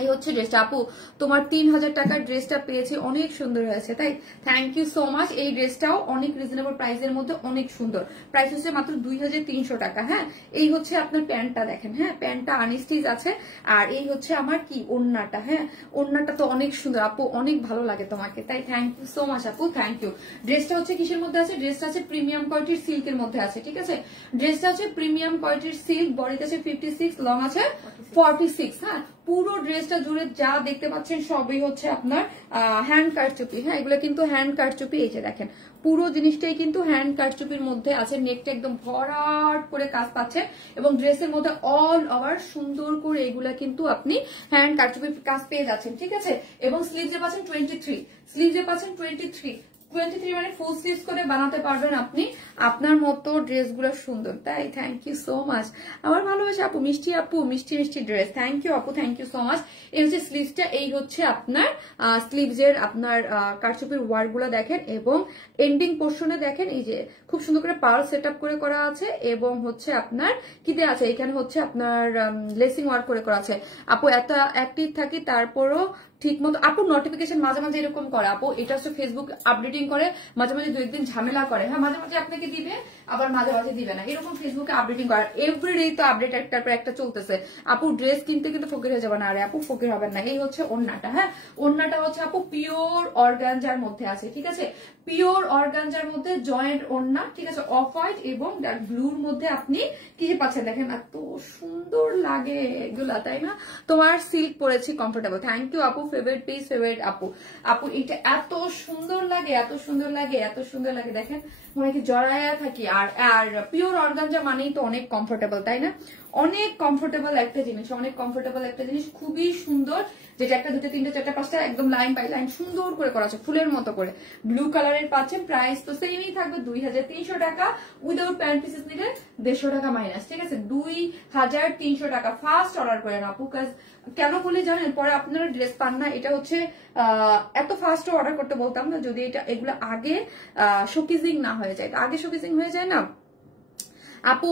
এই হচ্ছে ড্রেসটা আপু, তোমার 3000 টাকার ড্রেসটা পেয়েছি, অনেক সুন্দর হয়েছে, তাই থ্যাংক ইউ সো মাচ। এই ড্রেসটাও অনেক রিজনেবল প্রাইসের মধ্যে অনেক সুন্দর, প্রাইস হচ্ছে মাত্র 2300 টাকা। হ্যাঁ, এই হচ্ছে আপনার প্যান্টটা দেখেন, হ্যাঁ প্যান্টটা আনস্টিচ আছে, আর এই হচ্ছে আমার কি ওড়নাটা। হ্যাঁ, ওড়নাটা তো অনেক সুন্দর আপু, অনেক ভালো লাগে তোমাকে, তাই থ্যাংক ইউ সো মাচ আপু, থ্যাংক ইউ। ড্রেসটা হচ্ছে কিসের মধ্যে আছে? ড্রেসটা আছে প্রিমিয়াম কোয়ালিটির সিল্কের মধ্যে আছে, ঠিক আছে? ড্রেসটা হচ্ছে প্রিমিয়াম কোয়ালিটির সিল্ক, বডিতে আছে 56, লং আছে 46। হ্যাঁ, পুরো ড্রেসটা জুড়ে যা দেখতে পাচ্ছেন সবই হচ্ছে আপনার হ্যান্ড কারচুপি। হ্যাঁ, এগুলো কিন্তু হ্যান্ড কারচুপি, এই যে দেখেন পুরো জিনিসটাই কিন্তু হ্যান্ড কারচুপির মধ্যে আছে। নেকটা একদম ভরাট করে কাজ পাচ্ছে, এবং ড্রেসের মধ্যে অল ওভার সুন্দর করে এগুলা কিন্তু আপনি হ্যান্ড কারচুপির কাজ পেয়ে যাচ্ছেন, ঠিক আছে? এবং স্লিভসে পাচ্ছেন 23, স্লিভসে পাচ্ছেন 23 মানে ফুল স্লিভস করে বানাতে পারবেন আপনি আপনার মতো ড্রেসগুলো সুন্দর, তাই থ্যাংক ইউ সো মাচ। আমার ভালোবাসা আপু, মিষ্টি আপু, মিষ্টি মিষ্টি ড্রেস, থ্যাংক ইউ আপু, থ্যাংক ইউ সো মাচ। এই হচ্ছে স্লিভসটা, এই হচ্ছে আপনার স্লিভসের আপনার কারচুপির ওয়ার্ক গুলো দেখেন, এবং এন্ডিং পোর্শনে দেখেন এই যে খুব সুন্দর করে পার্ল সেট আপ করে করা আছে, এবং হচ্ছে আপনার কিতে আছে এখানে হচ্ছে আপনার লেসিং ওয়ার্ক করে করা আছে। আপু এত অ্যাক্টিভ থাকি তারপরও ঠিক মতো আপু নোটিফিকেশন মাঝে মাঝে এরকম করে আপু, এটা হচ্ছে ফেসবুক আপডেটিং করে, মাঝে মাঝে 2-1 দিন ঝামেলা করে। হ্যাঁ, মাঝে মাঝে আপনাকে দিবে, আবার মাঝে মাঝে দিবে না, এরকম ফেসবুকে আপডেটিং করে। এভরিডে তো আপডেট একটার পর একটা চলতেছে আপু। ড্রেস কিনতে কিন্তু ফকির হয়ে যাবে না, আরে আপু ফকির হবেন না। এই হচ্ছে ওড়নাটা, হ্যাঁ ওড়নাটা হচ্ছে আপু পিওর অর্গানজার মধ্যে আছে, ঠিক আছে? পিওর অর্গানজার মধ্যে জয়েন্ট ওড়না, ঠিক আছে? অফ হোয়াইট এবং ডার্ক ব্লুর মধ্যে আপনি কি যে পাচ্ছেন দেখেন, এত সুন্দর লাগে এগুলা, তাই না? তোমার সিল্ক পরেছি কমফোর্টেবল, থ্যাংক ইউ আপু, ফেভারিট পিস, ফেভারিট আপু। আপু এটা এত সুন্দর লাগে, এত সুন্দর লাগে, এত সুন্দর লাগে, দেখেন মনে কি জড়ায়া থাকি। আর পিওর অর্গানজা মানেই তো অনেক কমফোর্টেবল, তাই না? অনেক কমফোর্টেবল একটা জিনিস, অনেক কমফোর্টেবল একটা জিনিস, খুবই সুন্দর, যেটা 1, 2, 3, 4, 5টা একদম লাইন বাই লাইন সুন্দর করে করা আছে ফুলের মতো করে। ব্লু কালারের পাচ্ছেন, প্রাইস তো সেমই থাকবে 2300 টাকা, উইদাউট প্যান্ট পিসেস নিলে 150 টাকা মাইনাস, ঠিক আছে? 2300 টাকা ফার্স্ট অর্ডার করেন আপু, কাজ কেন বলে জানেন, পরে আপনারা ড্রেস পান না। এটা হচ্ছে এত ফার্স্ট অর্ডার করতে বলতাম না, যদি এগুলো আগে শোকেজিং না হয়ে যায়, আগে শোকেজিং হয়ে যায় না আপু।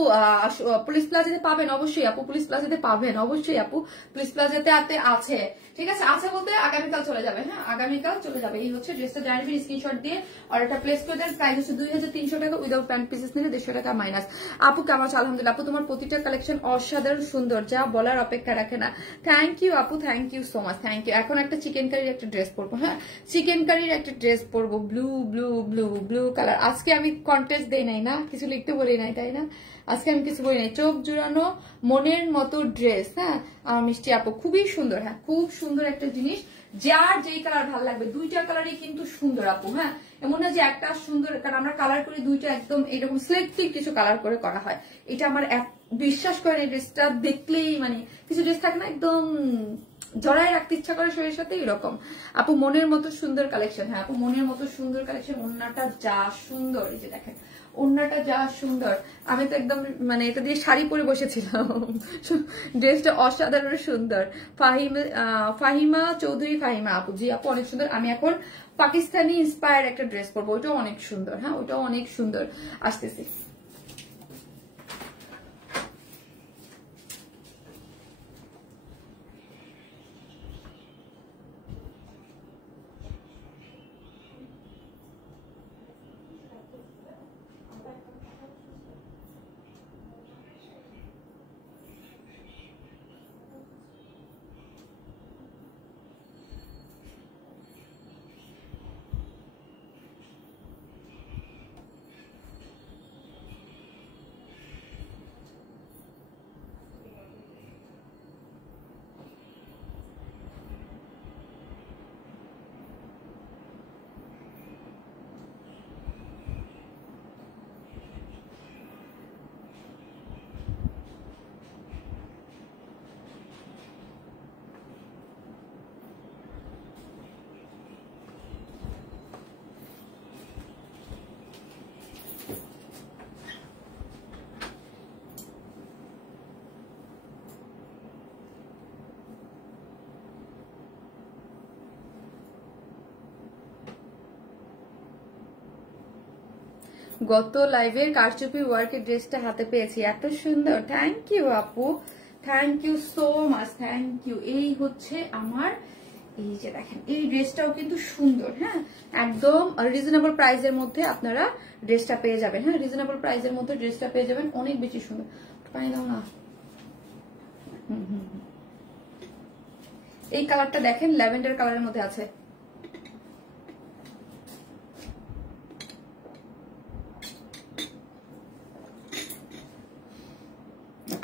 পুলিশ প্লাজাতে পাবেন অবশ্যই আপু, পুলিশ প্লাজাতে পাবেন অবশ্যই আপু, পুলিশ প্লাজাতে আছে, ঠিক আছে? আছে বলতে আগামীকাল চলে যাবে, হ্যাঁ আগামীকাল চলে যাবে। এই হচ্ছে ড্রেসটা, জানবেন স্ক্রিনশট দিয়ে অর্ডারটা প্লেস করে দেন। প্রাইস হচ্ছে 2300 টাকা, উইদাউট প্যান্ট পিসেস নিলে 150 টাকা মাইনাস। আপু কেমন আছে? আলহামদুলিল্লাহ আপু, তোমার প্রতিটা কালেকশন অসাধারণ সুন্দর, যা বলার অপেক্ষা রাখে না। থ্যাংক ইউ আপু, thank you so much, thank you. এখন একটা চিকেন কারির একটা ড্রেস পরবো, হ্যাঁ চিকেন কারির একটা ড্রেস পরবো, blue blue blue blue colour. আজকে আমি কন্টেস্ট দেই নাই না, কিছু লিখতে বলি নাই, তাই না? আজকে আমি কিছু বলি নাই, চোখ জুড়ানো মনের মতো ড্রেস। হ্যাঁ আমার মিষ্টি আপু খুবই সুন্দর, হ্যাঁ খুব সুন্দর একটা জিনিস, যার যেই কালার ভালো লাগবে, দুইটা কালারই কিন্তু সুন্দর আপু। হ্যাঁ এমন না যে একটা সুন্দর, কারণ আমরা কালার করি দুইটা একদম এরকম সিলেক্টিভ কিছু কালার করে করা হয়। এটা আমার বিশ্বাস করেন এই ড্রেসটা দেখলেই, মানে কিছু ড্রেস থাকে না একদম জড়াই রাখতে ইচ্ছা করে শরীরের সাথে, এরকম আপু মনের মতো সুন্দর কালেকশন। হ্যাঁ আপু মনের মতো সুন্দর কালেকশন, ওড়নাটা যা সুন্দর, এই যে দেখেন ওড়নাটা যা সুন্দর, আমি তো একদম মানে এটা দিয়ে শাড়ি পরে বসেছিলাম। ড্রেসটা অসাধারণ সুন্দর। ফাহিমা চৌধুরী, ফাহিমা আপু, জি আপু অনেক সুন্দর। আমি এখন পাকিস্তানি ইন্সপায়ার্ড একটা ড্রেস পরবো, ওইটাও অনেক সুন্দর, হ্যাঁ ওইটাও অনেক সুন্দর। আসতেছি গত লাইভের কারচুপি ওয়ার্কের ড্রেসটা হাতে পেয়েছি, এত সুন্দর। থ্যাংক ইউ আপু, thank you so much, thank you. এই হচ্ছে আমার, এই যে দেখেন এই ড্রেসটাও কিন্তু সুন্দর। হ্যাঁ, একদম রিজনেবল প্রাইসের মধ্যে আপনারা ড্রেসটা পেয়ে যাবেন। হ্যাঁ, রিজনেবল প্রাইসের মধ্যে ড্রেসটা পেয়ে যাবেন, অনেক বেশি সুন্দর। পানি দাও না। এই কালারটা দেখেন, ল্যাভেন্ডার কালারের মধ্যে আছে।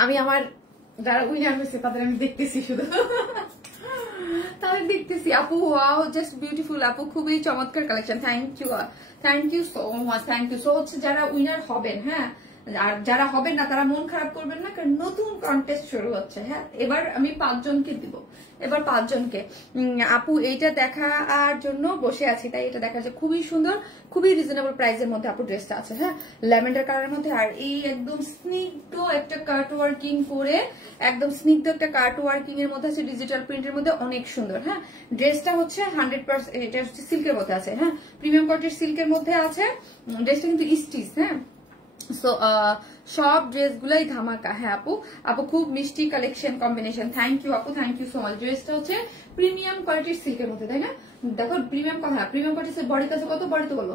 আমি আমার যারা উইনার হয়েছে তাদের আমি দেখতেছি, শুধু তাদের দেখতেছি। আপু ওয়াও, জাস্ট বিউটিফুল আপু, খুবই চমৎকার collection. Thank you so much, thank you. So হচ্ছে যারা উইনার হবেন, হ্যাঁ, আর যারা হবেন না তারা মন খারাপ করবেন না, কারণ নতুন কন্টেস্ট শুরু হচ্ছে। হ্যাঁ, এবার আমি 5 জনকে দিব, এবার 5 জনকে। আপু এইটা দেখার জন্য বসে আছি, তাই এটা দেখা যাচ্ছে খুবই সুন্দর, খুবই রিজনেবল প্রাইসের মধ্যে আপু ড্রেসটা আছে। হ্যাঁ, ল্যাভেন্ডার কালারের মধ্যে, আর এই একদম স্নিগ্ধ একটা কাট ওয়ার্কিং করে, একদম স্নিগ্ধ একটা কাট ওয়ার্কিং এর মধ্যে আছে, ডিজিটাল প্রিন্টের মধ্যে, অনেক সুন্দর। হ্যাঁ, ড্রেসটা হচ্ছে 100%, এটা হচ্ছে সিল্কের মধ্যে আছে। হ্যাঁ, প্রিমিয়াম কোয়ালিটির সিল্কের মধ্যে আছে। ড্রেসটা কিন্তু স্টিচ। হ্যাঁ, সো সব ড্রেস গুলাই ধামাকা। হ্যাঁ আপু খুব মিষ্টি কালেকশন কম্বিনেশন। থ্যাংক ইউ আপু, থ্যাংক ইউ সো মাচ। ড্রেসটা হচ্ছে প্রিমিয়াম কোয়ালিটির সিল্কের মধ্যে, তাই না? দেখো প্রিমিয়াম কথা, প্রিমিয়াম কোয়ালিটির বডিতে আছে কত? বডিতে বলো,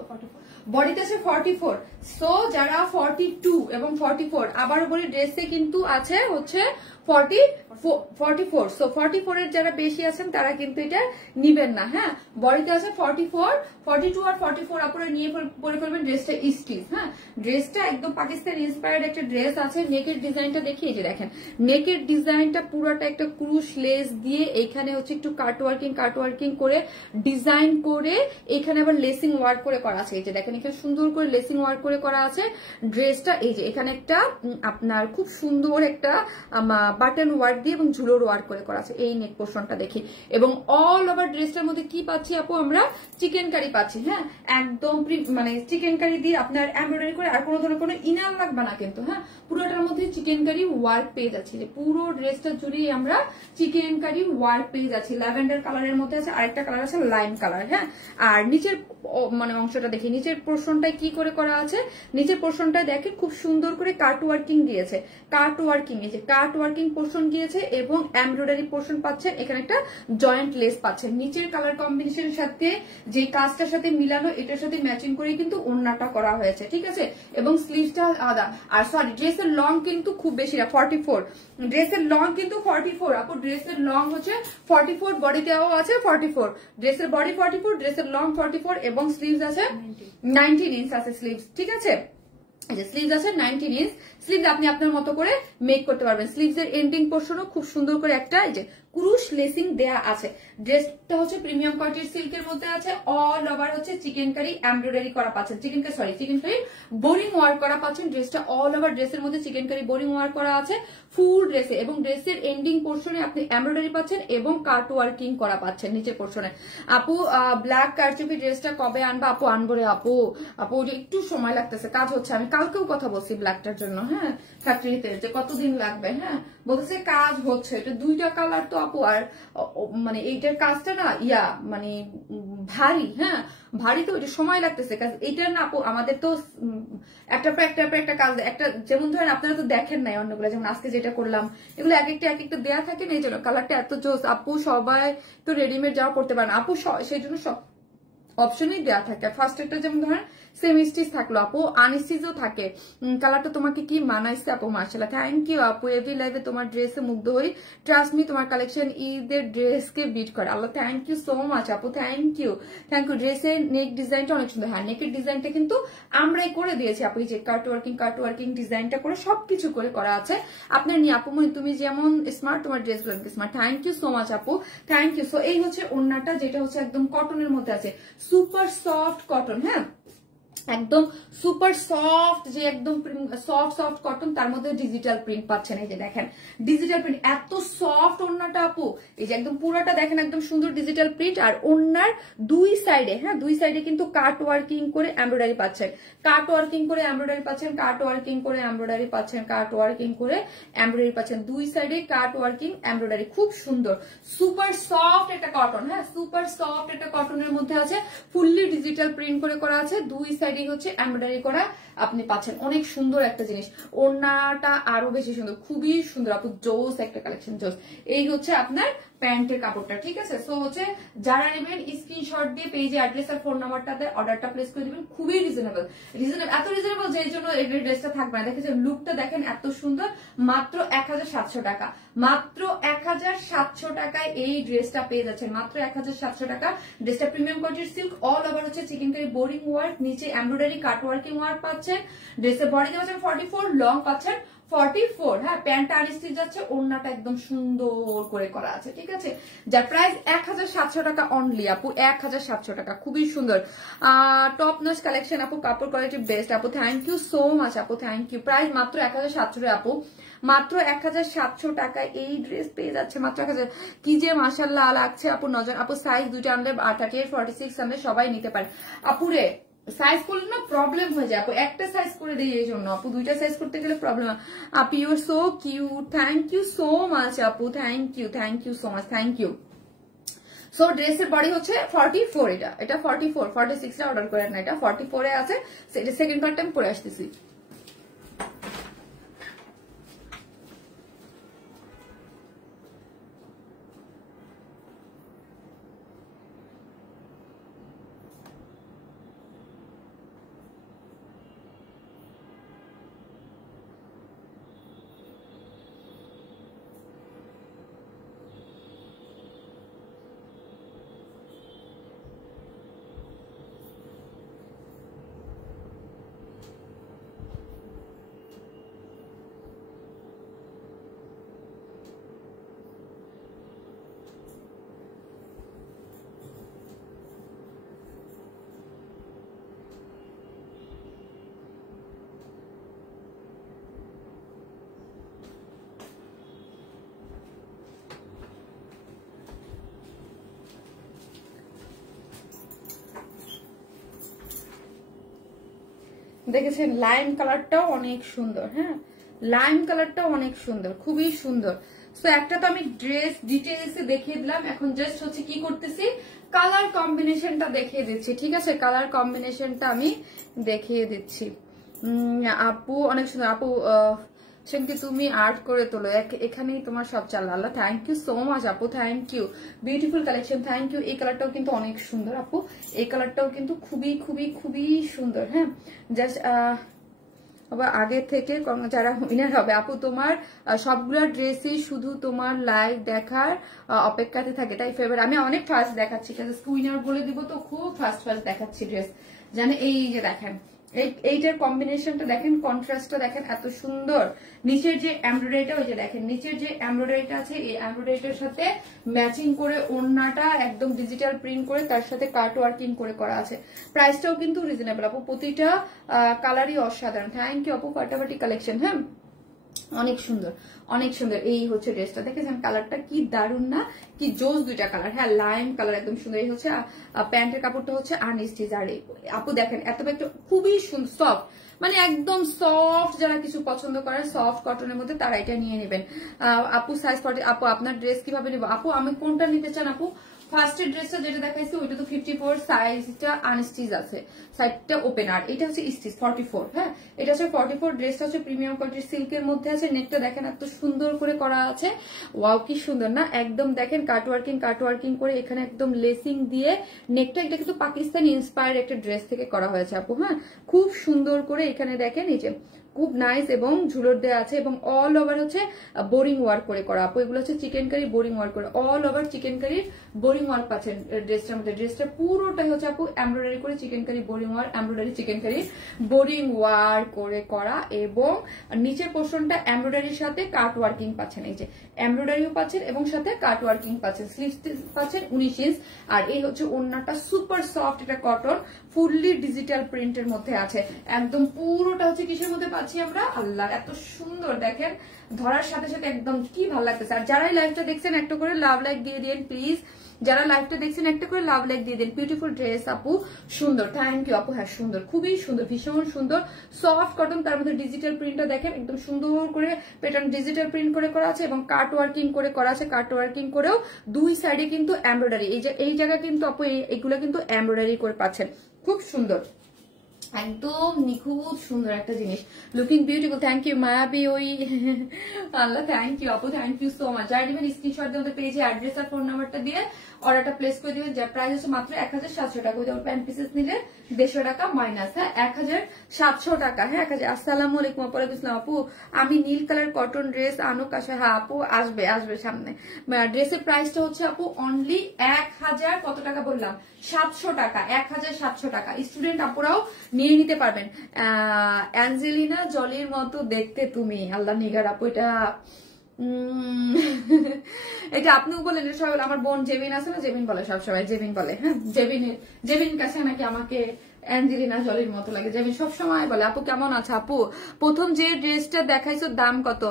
বডিতে আছে 44। সো যারা 42 এবং 44, আবারও বলি ড্রেসে কিন্তু আছে হচ্ছে 44। সো 44 এর যারা বেশি আছেন তারা কিন্তু এটা নিবেন না। হ্যাঁ, বডিতে আছে 44, 42 আর 44 আপনারা নিয়ে পরে ফেলবেন। ড্রেসটা স্টিচ। হ্যাঁ, ড্রেসটা একদম পাকিস্তান ইন্সপায়ার্ড একটা ড্রেস আছে। নেকের ডিজাইনটা দেখিয়ে যে দেখেন, নেকের ডিজাইনটা পুরোটা একটা ক্রুশ লেস দিয়ে, এখানে হচ্ছে একটু কাট ওয়ার্কিং করে ডিজাইন করে, এখানে আবার লেসিং ওয়ার্ক করে করা আছে। এই যে দেখেন, এখানে সুন্দর করে লেসিং ওয়ার্ক করে করা আছে ড্রেসটা। এই যে এখানে একটা আপনার খুব সুন্দর একটা বাটন ওয়ার্ক দিয়ে এবং ঝুলোর ওয়ার্ক করে করা আছে। এই নেক পোর্শনটা দেখি, এবং অল ওভার ড্রেসটার মধ্যে কি পাচ্ছি আপু? আমরা চিকেন কারি পাচ্ছি। হ্যাঁ, একদম মানে চিকেন কারি দিয়ে আপনার এমব্রয়ডারি করে, আর কোনো ধরনের কোনো ইনার লাগবে না কিন্তু। হ্যাঁ, পুরোটার মধ্যে চিকেন কারি ওয়ার্ক পেয়ে যাচ্ছি, যে পুরো ড্রেসটা জুড়ে আমরা চিকেন কারি ওয়ার্ক পেয়ে যাচ্ছি। ল্যাভেন্ডার কালারের মধ্যে আছে, আরেকটা কালার আছে লাইম কালার। হ্যাঁ, আর নিচের মানে অংশটা দেখি, নিচের পোর্শনটায় কি করে করা আছে। নিচের পোর্শনটায় দেখে খুব সুন্দর করে কাট ওয়ার্কিং দিয়েছে, কাট ওয়ার্কিং, এই যে কাট ওয়ার্কিং পোর্শন গিয়েছে, এবং এমব্রয়ডারি পোর্শন পাচ্ছেন। এখানে একটা জয়েন্ট লেস পাচ্ছেন। নিচের কালার কম্বিনেশনের সাথে যে কাজটার সাথে মিলানো, এটার সাথে ম্যাচিং করে কিন্তু ওড়নাটা করা হয়েছে, ঠিক আছে? এবং স্লিভসটা আলাদা। আর সরি, ড্রেসের লং কিন্তু খুব বেশি না, 44। ড্রেসের লং কিন্তু 44 আপু, ড্রেসের লং হচ্ছে 44, বডিতেও আছে 44। ড্রেসের বডি 44, ড্রেসের লং 44, এবং স্লিভস আছে 19 ইঞ্চ আছে স্লিভস, ঠিক আছে? স্লিভস আছে 19 ইঞ্চ। স্লিভস আপনি আপনার মতো করে মেক করতে পারবেন। স্লিভস এর এন্ডিং পোর্শনও খুব সুন্দর করে একটা এই যে ক্রুশ লেসিং দেয়া আছে। ড্রেসটা হচ্ছে প্রিমিয়াম কোয়ালিটির সিল্কের মধ্যে আছে। অল ওভার হচ্ছে চিকেন কারি এমব্রয়ডারি করা পাচ্ছেন, চিকেন কারি বোরিং ওয়ার্ক করা পাচ্ছেন। ড্রেসটা অল ওভার ড্রেসের মধ্যে চিকেন কারি বোরিং ওয়ার্ক করা আছে ফুল ড্রেসে, এবং ড্রেসের এন্ডিং পোর্শনে আপনি এমব্রয়ডারি পাচ্ছেন এবং কাট ওয়ার্কিং করা পাচ্ছেন নিচের পোর্শনে। আপু ব্ল্যাক কারচুপি ড্রেসটা কবে আনবা? আপু আনবো রে আপু, একটু সময় লাগতেছে, কাজ হচ্ছে। আমি কালকেও কথা বলছি ব্ল্যাকটার জন্য। হ্যাঁ, ফ্যাক্টরিতে যে কতদিন লাগবে। হ্যাঁ, বলতেছে কাজ হচ্ছে। এটা 2টা কালার তো আপু, আর মানে এইটার কাজটা না মানে ভারী। হ্যাঁ, ভারী তো, এটা সময় লাগতেছে কাজ। এটা না আপু, আমাদের তো একটা কাজ, একটা যেমন ধরেন আপনারা তো দেখেন নাই অন্যগুলো, যেমন আজকে যেটা করলাম, এগুলো এক একটা দেয়া থাকে না, এই জন্য কালারটা এত জোস। আপু সবাই তো রেডিমেড যাওয়া করতে পারে না আপু, সেই জন্য সব অপশনই দেওয়া থাকে। ফার্স্ট একটা যেমন ধরেন সেম স্টিচ থাকলো আপু, আনস্টিচও থাকে। কালারটা তোমাকে কি মানাইছে আপু? মাশাআল্লাহ, থ্যাংক ইউ আপু। এভরি লাইভে তোমার ড্রেসে মুগ্ধ হই, ট্রাস্ট মি, তোমার কালেকশন ঈদের ড্রেসকে বিট করে। আল্লাহ, থ্যাংক ইউ সো মাচ আপু, থ্যাংক ইউ। ড্রেসের নেক ডিজাইনটা অনেক সুন্দর। হ্যাঁ, নেকের ডিজাইনটা কিন্তু আমরাই করে দিয়েছি আপু, যে কাট ওয়ার্কিং ডিজাইনটা করে সবকিছু করে করা আছে আপনার নিয়ে। আপু তুমি যেমন স্মার্ট, তোমার ড্রেসগুলো smart. Thank you so much আপু, থ্যাংক ইউ। সো এই হচ্ছে ওড়নাটা, যেটা হচ্ছে একদম কটনের মধ্যে আছে, সুপার সফট কটন। হ্যাঁ, একদম সুপার সফট, যে একদম সফট কটন, তার মধ্যে ডিজিটাল প্রিন্ট পাচ্ছেন। এই যে দেখেন ডিজিটাল প্রিন্ট, এত সফট ওড়নাটা আপু। এই যে একদম পুরোটা দেখেন একদম সুন্দর ডিজিটাল প্রিন্ট, আর ওড়নার দুই সাইডে, হ্যাঁ দুই সাইডে কিন্তু কাট ওয়ার্কিং করে এমব্রয়ডারি পাচ্ছেন, কাট ওয়ার্কিং করে এমব্রয়ডারি পাচ্ছেন, কাট ওয়ার্কিং করে এমব্রয়ডারি পাচ্ছেন, কাট ওয়ার্কিং করে এমব্রয়ডারি পাচ্ছেন। দুই সাইডে কাট ওয়ার্কিং এমব্রয়ডারি, খুব সুন্দর সুপার সফট একটা কটন। হ্যাঁ, সুপার সফট একটা কটনের মধ্যে আছে, ফুললি ডিজিটাল প্রিন্ট করে করা আছে। দুই সাইডে সাইডে হচ্ছে এমব্রয়ডারি করা আপনি পাচ্ছেন। অনেক সুন্দর একটা জিনিস, ওড়নাটা আরো বেশি সুন্দর, খুবই সুন্দর আপু, জোস একটা কালেকশন, জোস। এই হচ্ছে আপনার প্যান্টের কাপড়টা, ঠিক আছে। সো হচ্ছে যারা নেবেন স্ক্রিনশট দিয়ে পেজে অ্যাড্রেস আর ফোন নাম্বারটাতে অর্ডারটা প্লেস করে দিবেন। খুবই রিজনেবল, এত রিজনেবল যে জন্য এই ড্রেসটা থাকবে না। দেখেছেন লুকটা দেখেন এত সুন্দর, মাত্র 1700 টাকা, মাত্র 1700 টাকায় এই ড্রেসটা পেয়ে যাচ্ছেন, মাত্র 1700 টাকা। ড্রেসটা প্রিমিয়াম কোয়ালিটির সিল্ক, অল ওভার হচ্ছে চিকেনকারি বোরিং ওয়ার্ক, নিচে এমব্রয়ডারি কাট ওয়ার্কিং ওয়ার্ক পাচ্ছেন। ড্রেসের বডি পাচ্ছেন 44, লং পাচ্ছেন 44। হ্যাঁ, প্যান্টটা আনস্টিচ যাচ্ছে, ওড়নাটা একদম সুন্দর করে করা আছে, ঠিক আছে। যার প্রাইস 1700 টাকা অনলি আপু, 1700 টাকা, খুবই সুন্দর। টপ নচ কালেকশন আপু, কাপড় কোয়ালিটি বেস্ট আপু, থ্যাংক ইউ সো মাচ আপু, থ্যাংক ইউ। প্রাইস মাত্র 1700 আপু, মাত্র 1700 টাকায় এই ড্রেস পেয়ে যাচ্ছে, মাত্র 1000। কি যে মাশাআল্লাহ লাগছে আপু, নজর আপু। সাইজ দুইটা আনলে 38, 46 আনলে সবাই নিতে পারে আপুরে। সাইজ করলে না প্রবলেম হয়ে যায় আপু, একটা সাইজ করে দিই এই জন্য আপু, দুইটা সাইজ করতে গেলে প্রবলেম। আপু you are so cute, thank you so much আপু, thank you so much, thank you. So ড্রেসের বডি হচ্ছে 44, এটা 44, 46 টা অর্ডার করেন না, এটা 44 এ আছে। সেটা সেকেন্ড পার্ট টাইম পরে আসতেছি। দেখেছেন লাইম কালারটাও অনেক সুন্দর, হ্যাঁ লাইম কালারটাও অনেক সুন্দর, খুবই সুন্দর। সো একটা তো আমি ড্রেস ডিটেইলসে দেখিয়ে দিলাম, এখন জাস্ট হচ্ছে কি করতেছি, কালার কম্বিনেশনটা দেখিয়ে দিচ্ছি, ঠিক আছে। কালার কম্বিনেশনটা আমি দেখিয়ে দিচ্ছি। আপু অনেক সুন্দর আপু, সেমকি তুমি আর্ট করে তোলো, এখানেই তোমার সব চাল। আল্লাহ, থ্যাংক ইউ সো মাচ আপু, thank you, beautiful collection, thank you. এই কালারটাও কিন্তু অনেক সুন্দর আপু, এই কালারটাও কিন্তু খুবই খুবই খুবই সুন্দর। হ্যাঁ, জাস্ট আবার আগে থেকে যারা উইনার হবে আপু, তোমার সবগুলা ড্রেসই শুধু তোমার লাইভ দেখার অপেক্ষাতে থাকে, তাই ফেভার আমি অনেক ফার্স্ট দেখাচ্ছি, উইনার বলে দিব তো, খুব ফার্স্ট দেখাচ্ছি ড্রেস, জানে। এই যে দেখেন এইটার কম্বিনেশনটা দেখেন, কন্ট্রাস্টটা দেখেন এত সুন্দর। নিচের যে এমব্রয়ডারিটা, ওই যে দেখেন নিচের যে এমব্রয়ডারিটা আছে, এই এমব্রয়ডারিটার সাথে ম্যাচিং করে ওড়নাটা একদম ডিজিটাল প্রিন্ট করে তার সাথে কাট ওয়ার্কিং করে করা আছে। প্রাইসটাও কিন্তু রিজনেবল আপু, প্রতিটা কালারই অসাধারণ। থ্যাংক ইউ আপু, ফাটাফাটি কালেকশন। হ্যাঁ, অনেক সুন্দর, অনেক সুন্দর। এই হচ্ছে ড্রেসটা, দেখেছেন কালারটা কি দারুন না, কি জোস, দুইটা কালার। হ্যাঁ, লাইম কালার একদম সুন্দর। এই হচ্ছে প্যান্টের কাপড়টা হচ্ছে আনস্টিচ। আর আপু দেখেন এত একটা খুবই সুন্দর, সফট, মানে একদম সফট। যারা কিছু পছন্দ করেন সফট কটনের মধ্যে, তারা এটা নিয়ে নেবেন আপু। সাইজ 40 আপু, আপনার ড্রেস কিভাবে নেবো আপু? আমি কোনটা নিতে চান আপু? ফার্স্টের ড্রেসটা যেটা দেখাইছি ওইটা তো 54, সাইজটা আনস্টিচ আছে, সাইডটা ওপেন। আর এটা হচ্ছে স্টিচ 44। হ্যাঁ, এটা হচ্ছে 44। ড্রেসটা হচ্ছে প্রিমিয়াম কোয়ালিটির সিল্কের মধ্যে আছে। নেকটা দেখেন এত সুন্দর করে করা আছে, ওয়াও কি সুন্দর না, একদম দেখেন কাট ওয়ার্কিং করে এখানে একদম লেসিং দিয়ে নেকটা। এটা কিন্তু পাকিস্তানি ইন্সপায়ার্ড একটা ড্রেস থেকে করা হয়েছে আপু। হ্যাঁ, খুব সুন্দর করে এখানে দেখেন, এই যে খুব নাইস এবং ঝুলর দেওয়া আছে, এবং অল ওভার হচ্ছে বোরিং ওয়ার্ক করে করা আপু। এগুলো হচ্ছে চিকেনকারি বোরিং ওয়ার্ক করে, অল ওভার চিকেনকারির বোরিং ওয়ার্ক পাচ্ছেন ড্রেসটার মধ্যে। ড্রেসটা পুরোটাই হচ্ছে আপু এমব্রয়ডারি করে chikankari boring work, embroidery chikankari boring work করে করা, এবং নিচের পোর্শনটা এমব্রয়ডারির সাথে কাট ওয়ার্কিং পাচ্ছেন। এই যে এমব্রয়ডারিও পাচ্ছেন এবং সাথে কাট ওয়ার্কিং পাচ্ছেন। স্লিভস পাচ্ছেন 19 ইঞ্চ। আর এই হচ্ছে ওড়নাটা সুপার সফট, এটা কটন, ফুললি ডিজিটাল প্রিন্টের মধ্যে আছে। একদম পুরোটা হচ্ছে কিসের মধ্যে পাচ্ছি আমরা, আল্লাহ এত সুন্দর দেখেন, ধরার সাথে সাথে একদম কি ভালো লাগতেছে। আর যারাই লাইভটা দেখছেন একটা করে লাভ লাইক দিয়ে দিন প্লিজ, যারা লাইভটা দেখছেন একটা করে লাভ লাইক দিয়ে দিন। বিউটিফুল ড্রেস আপু, সুন্দর, থ্যাংক ইউ আপু। হ্যাঁ সুন্দর, খুবই সুন্দর, ভীষণ সুন্দর, সফট কটন, তার মধ্যে ডিজিটাল প্রিন্টটা দেখেন একদম সুন্দর করে প্যাটার্ন ডিজিটাল প্রিন্ট করে করা আছে, এবং কাট ওয়ার্কিং করে করা আছে। কাট ওয়ার্কিং করেও দুই সাইডে কিন্তু এমব্রয়ডারি, এই যে এই জায়গা কিন্তু আপু এগুলো কিন্তু এমব্রয়ডারি করে পাচ্ছেন, খুব সুন্দর। একদম নিখুঁত সুন্দর একটা জিনিস, লুকিং বিউটিফুল। থ্যাংক ইউ মায়াবি ওই আল্লাহ, থ্যাংক ইউ আপু, থ্যাংক ইউ সো মাচ। যারা নেবেন স্ক্রিনশট দিয়ে আমাদের পেজে অ্যাড্রেস আর ফোন নাম্বারটা দিয়ে অর্ডারটা প্লেস করে দিবেন। যার প্রাইস হচ্ছে মাত্র 1700 টাকা, উইদাউট প্যান্ট পিসেস নিলে 150 টাকা মাইনাস। হ্যাঁ 1700 টাকা। হ্যাঁ 1000। আসসালামু আলাইকুম আপু। ওয়ালাইকুম আসসালাম আপু, আমি নীল কালার কটন ড্রেস আনুক আসা। হ্যাঁ আপু আসবে আসবে সামনে। ড্রেসের প্রাইসটা হচ্ছে আপু অনলি 1000 কত টাকা বললাম, 700 টাকা, 1700 টাকা। স্টুডেন্ট আপুরাও নিয়ে নিতে পারবেন। অ্যাঞ্জেলিনা জলির মতো দেখতে তুমি, আল্লাহ নিগার আপু এটা এটা আপনিও বলেন, সবাই আমার বোন জেবিন আছে না, জেবিন বলে সবসময়, জেবিন বলে। হ্যাঁ জেবিন কাছে নাকি আমাকে অ্যাঞ্জেলিনা জলির মতো লাগে, জেবিন সবসময় বলে। আপু কেমন আছে আপু? প্রথম যে ড্রেসটা দেখাইছো দাম কত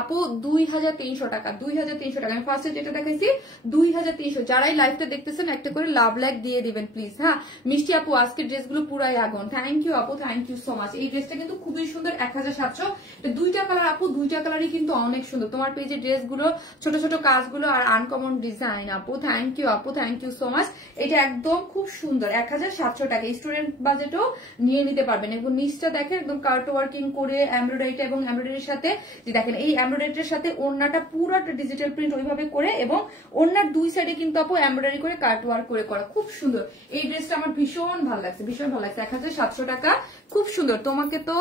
আপু? 2300 টাকা, 2300 টাকা। আমি ফার্স্টে যেটা দেখাইছি 2300। যারাই লাইভটা দেখতেছেন একটা করে লাভ লাইক দিয়ে দিবেন প্লিজ। হ্যাঁ মিষ্টি আপু আজকের ড্রেসগুলো পুরাই আগুন। থ্যাংক ইউ আপু, থ্যাংক ইউ সো মাচ। এই ড্রেসটা কিন্তু খুবই সুন্দর, 1700। দুইটা কালার আপু, দুইটা কালারই কিন্তু অনেক সুন্দর। তোমার পেজে ড্রেসগুলো ছোট ছোট কাজগুলো আর আনকমন ডিজাইন আপু। থ্যাংক ইউ আপু, থ্যাংক ইউ সো মাচ। এটা একদম খুব সুন্দর, 1700 টাকা। স্টুডেন্ট বাজেটও নিয়ে নিতে পারবেন। এবং নিচটা দেখেন একদম কার্ট ওয়ার্কিং করে এমব্রয়ডারিটা, এবং এমব্রয়ডারির সাথে যে দেখেন এই এমব্রয়ডারির সাথে ওড়নাটা পুরোটা ডিজিটাল প্রিন্ট ওইভাবে করে, এবং ওড়নার দুই সাইডে কিন্তু আপু এমব্রয়ডারি করে কার্ট ওয়ার্ক করে করা, খুব সুন্দর। এই ড্রেসটা আমার ভীষণ ভালো লাগছে, ভীষণ ভালো লাগছে। 1700 টাকা, খুব সুন্দর। তোমাকে তো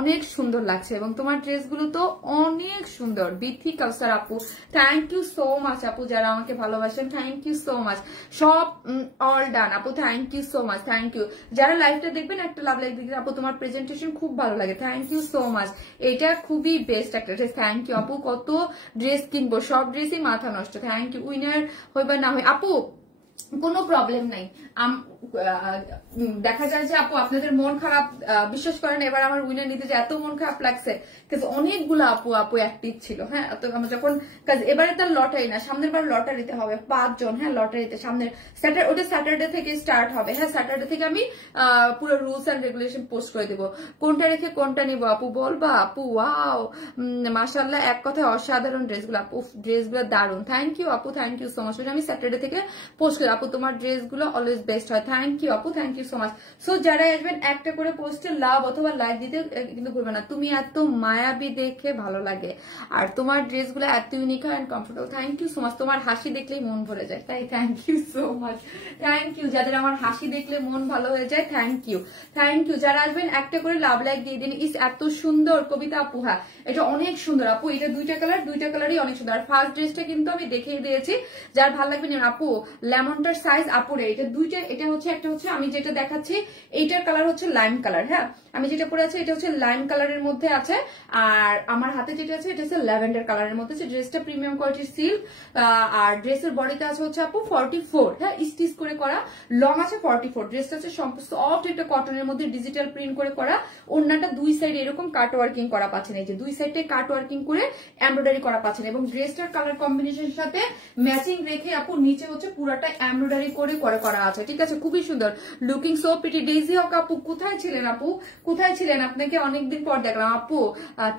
অনেক সুন্দর লাগছে, এবং তোমার ড্রেসগুলো তো অনেক সুন্দর। বিথি কাউসার আপু থ্যাংক ইউ সো মাচ আপু, যারা আমাকে ভালোবাসেন থ্যাংক ইউ সো মাচ। সব অল ডান আপু, thank you so much, thank you. যারা লাইভটা দেখবেন একটা লাভ লাইক দেখবেন আপু, তোমার প্রেজেন্টেশন খুব ভালো লাগে, থ্যাংক ইউ সো মাচ। এটা খুবই বেস্ট একটা ড্রেস, থ্যাংক ইউ আপু। কত ড্রেস কিনবো, সব ড্রেসই মাথা নষ্ট। Thank you. উইনার হইবা না হয় আপু কোনো প্রবলেম নাই। দেখা যায় যে আপু আপনাদের মন খারাপ, বিশ্বাস করেন এবার আমার উইনার নিতে যে এত মন খারাপ লাগছে, কিন্তু অনেকগুলো আপু অ্যাক্টিভ ছিল। হ্যাঁ তো আমরা যখন এবারে তার লটারি না, সামনের বার লটারিতে হবে 5 জন। হ্যাঁ লটারিতে সামনের ওটা স্যাটারডে থেকে স্টার্ট হবে। হ্যাঁ স্যাটারডে থেকে আমি পুরো রুলস এন্ড রেগুলেশন পোস্ট করে দেবো, কোনটা রেখে কোনটা নিবো আপু বলবা আপু। ওয়াও মাশাআল্লাহ, এক কথায় অসাধারণ ড্রেসগুলো আপু, ড্রেসগুলো দারুন। থ্যাংক ইউ আপু, থ্যাংক ইউ সো মাচ। আমি স্যাটারডে থেকে পোস্ট করি আপু, তোমার ড্রেসগুলো অলওয়েজ বেস্ট হয়। থ্যাংক ইউ আপু, thank you so much. So যারা আসবেন একটা করে পোস্টে লাভ অথবা লাইক দিতে কিন্তু ভুলবে না। তুমি এত মায়াবী দেখে ভালো লাগে, আর তোমার ড্রেসগুলো এত unique and comfortable. Thank you so much. তোমার হাসি দেখলেই মন ভরে যায়, তাই thank you so much. Thank you যাদের আমার হাসি দেখলে মন ভালো হয়ে যায়, থ্যাংক ইউ, থ্যাংক ইউ। যারা আসবেন একটা করে লাভ লাইক দিয়ে দিন। ইস এত সুন্দর কবিতা আপু। হ্যাঁ এটা অনেক সুন্দর আপু, এটা দুইটা কালারই অনেক সুন্দর। আর ফার্স্ট ড্রেসটা কিন্তু আমি দেখিয়ে দিয়েছি, যার ভালো লাগবে না আপু। লেমনটার সাইজ আপুরে এটা দুইটা, এটা হচ্ছে একটা হচ্ছে আমি যেটা দেখাচ্ছি এইটার কালার হচ্ছে লাইম কালার। হ্যাঁ আমি যেটা পরে আছি এটা হচ্ছে লাইম কালারের মধ্যে আছে, আর আমার হাতে যেটা আছে এটা হচ্ছে ল্যাভেন্ডার কালারের মধ্যে আছে। ড্রেসটা প্রিমিয়াম কোয়ালিটির সিল্ক, আর ড্রেসের বডিতে আছে হচ্ছে আপু 44। হ্যাঁ স্টিচ করে করা, লং আছে 44। ড্রেসটা হচ্ছে সফট একটা কটনের মধ্যে ডিজিটাল প্রিন্ট করে করা। ওড়নাটা দুই সাইডে এরকম কাট ওয়ার্কিং করা পাচ্ছেন, এই যে দুই সাইডে কাট ওয়ার্কিং করে এমব্রয়ডারি করা পাচ্ছেন, এবং ড্রেসটার কালার কম্বিনেশনের সাথে ম্যাচিং রেখে আপু নিচে হচ্ছে পুরাটা এমব্রয়ডারি করে করা আছে। ঠিক আছে খুবই সুন্দর, লুকিং সো প্রিটি। ডেইজি হক আপু কোথায় ছিলেন আপু, কোথায় ছিলেন? আপনাকে অনেকদিন পর দেখলাম আপু,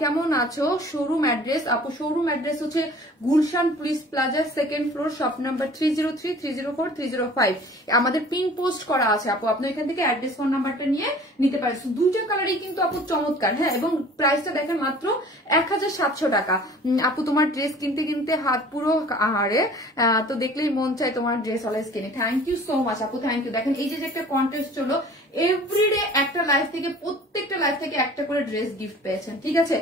কেমন আছো? শোরুম অ্যাড্রেস আপু, শোরুম অ্যাড্রেস হচ্ছে গুলশান পুলিশ প্লাজার 2nd ফ্লোর, শপ নাম্বার 303, 304, 305। আমাদের পিন পোস্ট করা আছে আপু, আপনি এখান থেকে অ্যাড্রেস ফোন নাম্বারটা নিয়ে নিতে পারেন। দুইটা কালারই কিন্তু আপু চমৎকার। হ্যাঁ এবং প্রাইসটা দেখেন মাত্র 1700 টাকা। আপু তোমার ড্রেস কিনতে কিনতে হাত পুরো আহারে, তো দেখলেই মন চায় তোমার ড্রেস অলওয়েজ কিনে। থ্যাংক ইউ সো মাচ আপু, থ্যাংক ইউ। দেখেন এই যে একটা কন্টেস্ট চলো, এভরিডে একটা লাইফ থেকে, প্রত্যেকটা লাইফ থেকে একটা করে ড্রেস গিফট পেয়েছেন। ঠিক আছে